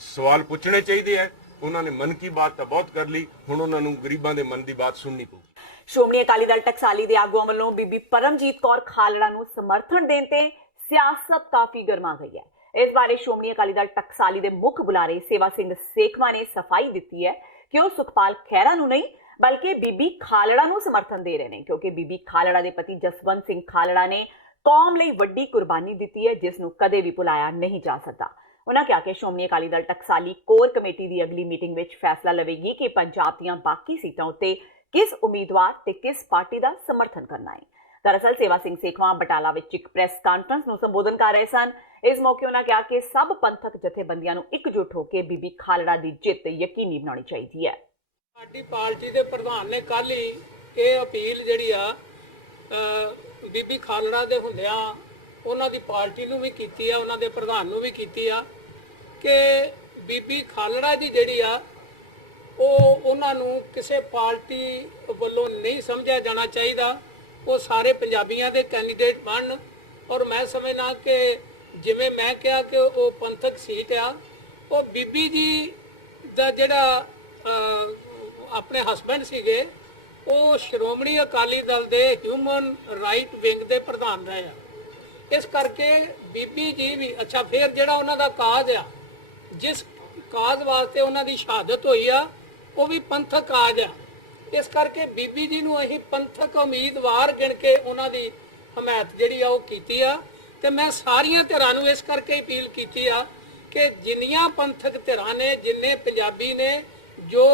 ਸਵਾਲ ਪੁੱਛਣੇ ਚਾਹੀਦੇ ਹੈ। ਉਹਨਾਂ ਨੇ ਮਨ ਕੀ ਬਾਤ ਤਾਂ ਬਹੁਤ ਕਰ ਲਈ, ਹੁਣ ਉਹਨਾਂ ਨੂੰ ਗਰੀਬਾਂ ਦੇ ਮਨ ਦੀ ਬਾਤ ਸੁਣਨੀ ਪਊ। ਸ਼੍ਰੋਮਣੀ ਅਕਾਲੀ ਦਲ ਟਕਸਾਲੀ ਦੇ ਆਗੂਆਂ ਵੱਲੋਂ ਬੀਬੀ ਪਰਮਜੀਤ ਕੌਰ ਖਾਲੜਾ ਨੂੰ ਸਮਰਥਨ ਦੇਣ ਤੇ ਸਿਆਸਤ ਕਾਫੀ ਗਰਮਾ ਗਈ ਹੈ। ਇਸ ਬਾਰੇ ਸ਼੍ਰੋਮਣੀ ਅਕਾਲੀ ਦਲ ਟਕਸਾਲੀ ਦੇ ਮੁੱਖ ਬੁਲਾਰੇ ਸੇਵਾ ਸਿੰਘ ਸੇਖਵਾਂ ਨੇ ਸਫਾਈ ਦਿੱਤੀ ਹੈ ਕਿ ਉਹ ਸੁਖਪਾਲ ਖਹਿਰਾ ਨੂੰ ਨਹੀਂ ਬਲਕਿ ਬੀਬੀ ਖਾਲੜਾ ਨੂੰ ਸਮਰਥਨ ਦੇ ਰਹੇ ਨੇ, ਕਿਉਂਕਿ ਬੀਬੀ ਖਾਲੜਾ ਦੇ ਪਤੀ ਜਸਵੰਤ ਸਿੰਘ ਖਾਲੜਾ ਨੇ ਕੌਮ ਲਈ ਵੱਡੀ ਕੁਰਬਾਨੀ ਦਿੱਤੀ ਹੈ ਜਿਸ ਨੂੰ ਕਦੇ ਵੀ ਭੁਲਾਇਆ ਨਹੀਂ ਜਾ ਸਕਦਾ। ਉਹਨਾਂ ਕਿਹਾ ਕਿ ਸ਼੍ਰੋਮਣੀ ਅਕਾਲੀ ਦਲ ਟਕਸਾਲੀ ਕੋਰ ਕਮੇਟੀ ਦੀ ਅਗਲੀ ਮੀਟਿੰਗ ਵਿੱਚ ਫੈਸਲਾ ਲਵੇਗੀ ਕਿ ਪੰਜਾਬ ਦੀਆਂ ਬਾਕੀ ਸੀਟਾਂ ਉੱਤੇ ਕਿਸ ਉਮੀਦਵਾਰ ਤੇ ਕਿਸ ਪਾਰਟੀ ਦਾ ਸਮਰਥਨ ਕਰਨਾ ਹੈ। ਦਰਅਸਲ ਸੇਵਾ ਸਿੰਘ ਸੇਖਵਾਂ ਬਟਾਲਾ ਵਿੱਚ ਇੱਕ ਪ੍ਰੈਸ ਕਾਨਫਰੰਸ ਨੂੰ ਸੰਬੋਧਨ ਕਰ ਰਹੇ ਸਨ। ਇਸ ਮੌਕੇ ਉਹਨਾਂ ਕਿਹਾ ਕਿ ਸਭ ਪੰਥਕ ਜਥੇਬੰਦੀਆਂ ਨੂੰ ਇਕਜੁੱਟ ਹੋ ਕੇ ਬੀਬੀ ਖਾਲੜਾ ਦੀ ਜਿੱਤ ਯਕੀਨੀ ਬਣਾਉਣੀ ਚਾਹੀਦੀ ਹੈ। ਸਾਡੀ ਪਾਰਟੀ ਦੇ ਪ੍ਰਧਾਨ ਨੇ ਕੱਲ੍ਹ ਹੀ ਇਹ ਅਪੀਲ ਜਿਹੜੀ ਆ ਬੀਬੀ ਖਾਲੜਾ ਦੇ ਹੁੰਦਿਆਂ ਉਹਨਾਂ ਦੀ ਪਾਰਟੀ ਨੂੰ ਵੀ ਕੀਤੀ ਆ, ਉਹਨਾਂ ਦੇ ਪ੍ਰਧਾਨ ਨੂੰ ਵੀ ਕੀਤੀ ਆ ਕਿ ਬੀਬੀ ਖਾਲੜਾ ਦੀ ਜਿਹੜੀ ਆ ਉਹ ਉਹਨਾਂ ਨੂੰ ਕਿਸੇ ਪਾਰਟੀ ਵੱਲੋਂ ਨਹੀਂ ਸਮਝਿਆ ਜਾਣਾ ਚਾਹੀਦਾ। ਉਹ ਸਾਰੇ ਪੰਜਾਬੀਆਂ ਦੇ ਕੈਂਡੀਡੇਟ ਬਣਨ। ਔਰ ਮੈਂ ਸਮਝਦਾ ਕਿ ਜਿਵੇਂ ਮੈਂ ਕਿਹਾ ਕਿ ਉਹ ਪੰਥਕ ਸੀਟ ਆ, ਉਹ ਬੀਬੀ ਜੀ ਦਾ ਜਿਹੜਾ ਆਪਣੇ ਹਸਬੈਂਡ ਸੀਗੇ ਉਹ ਸ਼੍ਰੋਮਣੀ ਅਕਾਲੀ ਦਲ ਦੇ ਹਿਊਮਨ ਰਾਈਟ ਵਿੰਗ ਦੇ ਪ੍ਰਧਾਨ ਰਹੇ ਆ। ਇਸ ਕਰਕੇ ਬੀਬੀ ਜੀ ਵੀ ਅੱਛਾ ਫਿਰ ਜਿਹੜਾ ਉਹਨਾਂ ਦਾ ਕਾਜ਼ ਆ, ਜਿਸ ਕਾਜ਼ ਵਾਸਤੇ ਉਹਨਾਂ ਦੀ ਸ਼ਹਾਦਤ ਹੋਈ ਆ, ਉਹ ਵੀ ਪੰਥਕ ਕਾਜ਼ ਆ। ਇਸ ਕਰਕੇ ਬੀਬੀ ਜੀ ਨੂੰ ਅਸੀਂ ਪੰਥਕ ਉਮੀਦਵਾਰ ਗਿਣ ਕੇ ਉਹਨਾਂ ਦੀ ਹਮਾਇਤ ਜਿਹੜੀ ਆ ਉਹ ਕੀਤੀ ਆ। ਤੇ ਮੈਂ ਸਾਰੀਆਂ ਧਿਰਾਂ ਨੂੰ ਇਸ ਕਰਕੇ ਅਪੀਲ ਕੀਤੀ ਆ ਕਿ ਜਿੰਨੀਆਂ ਪੰਥਕ ਧਿਰਾਂ ਨੇ, ਜਿੰਨੇ ਪੰਜਾਬੀ ਨੇ ਜੋ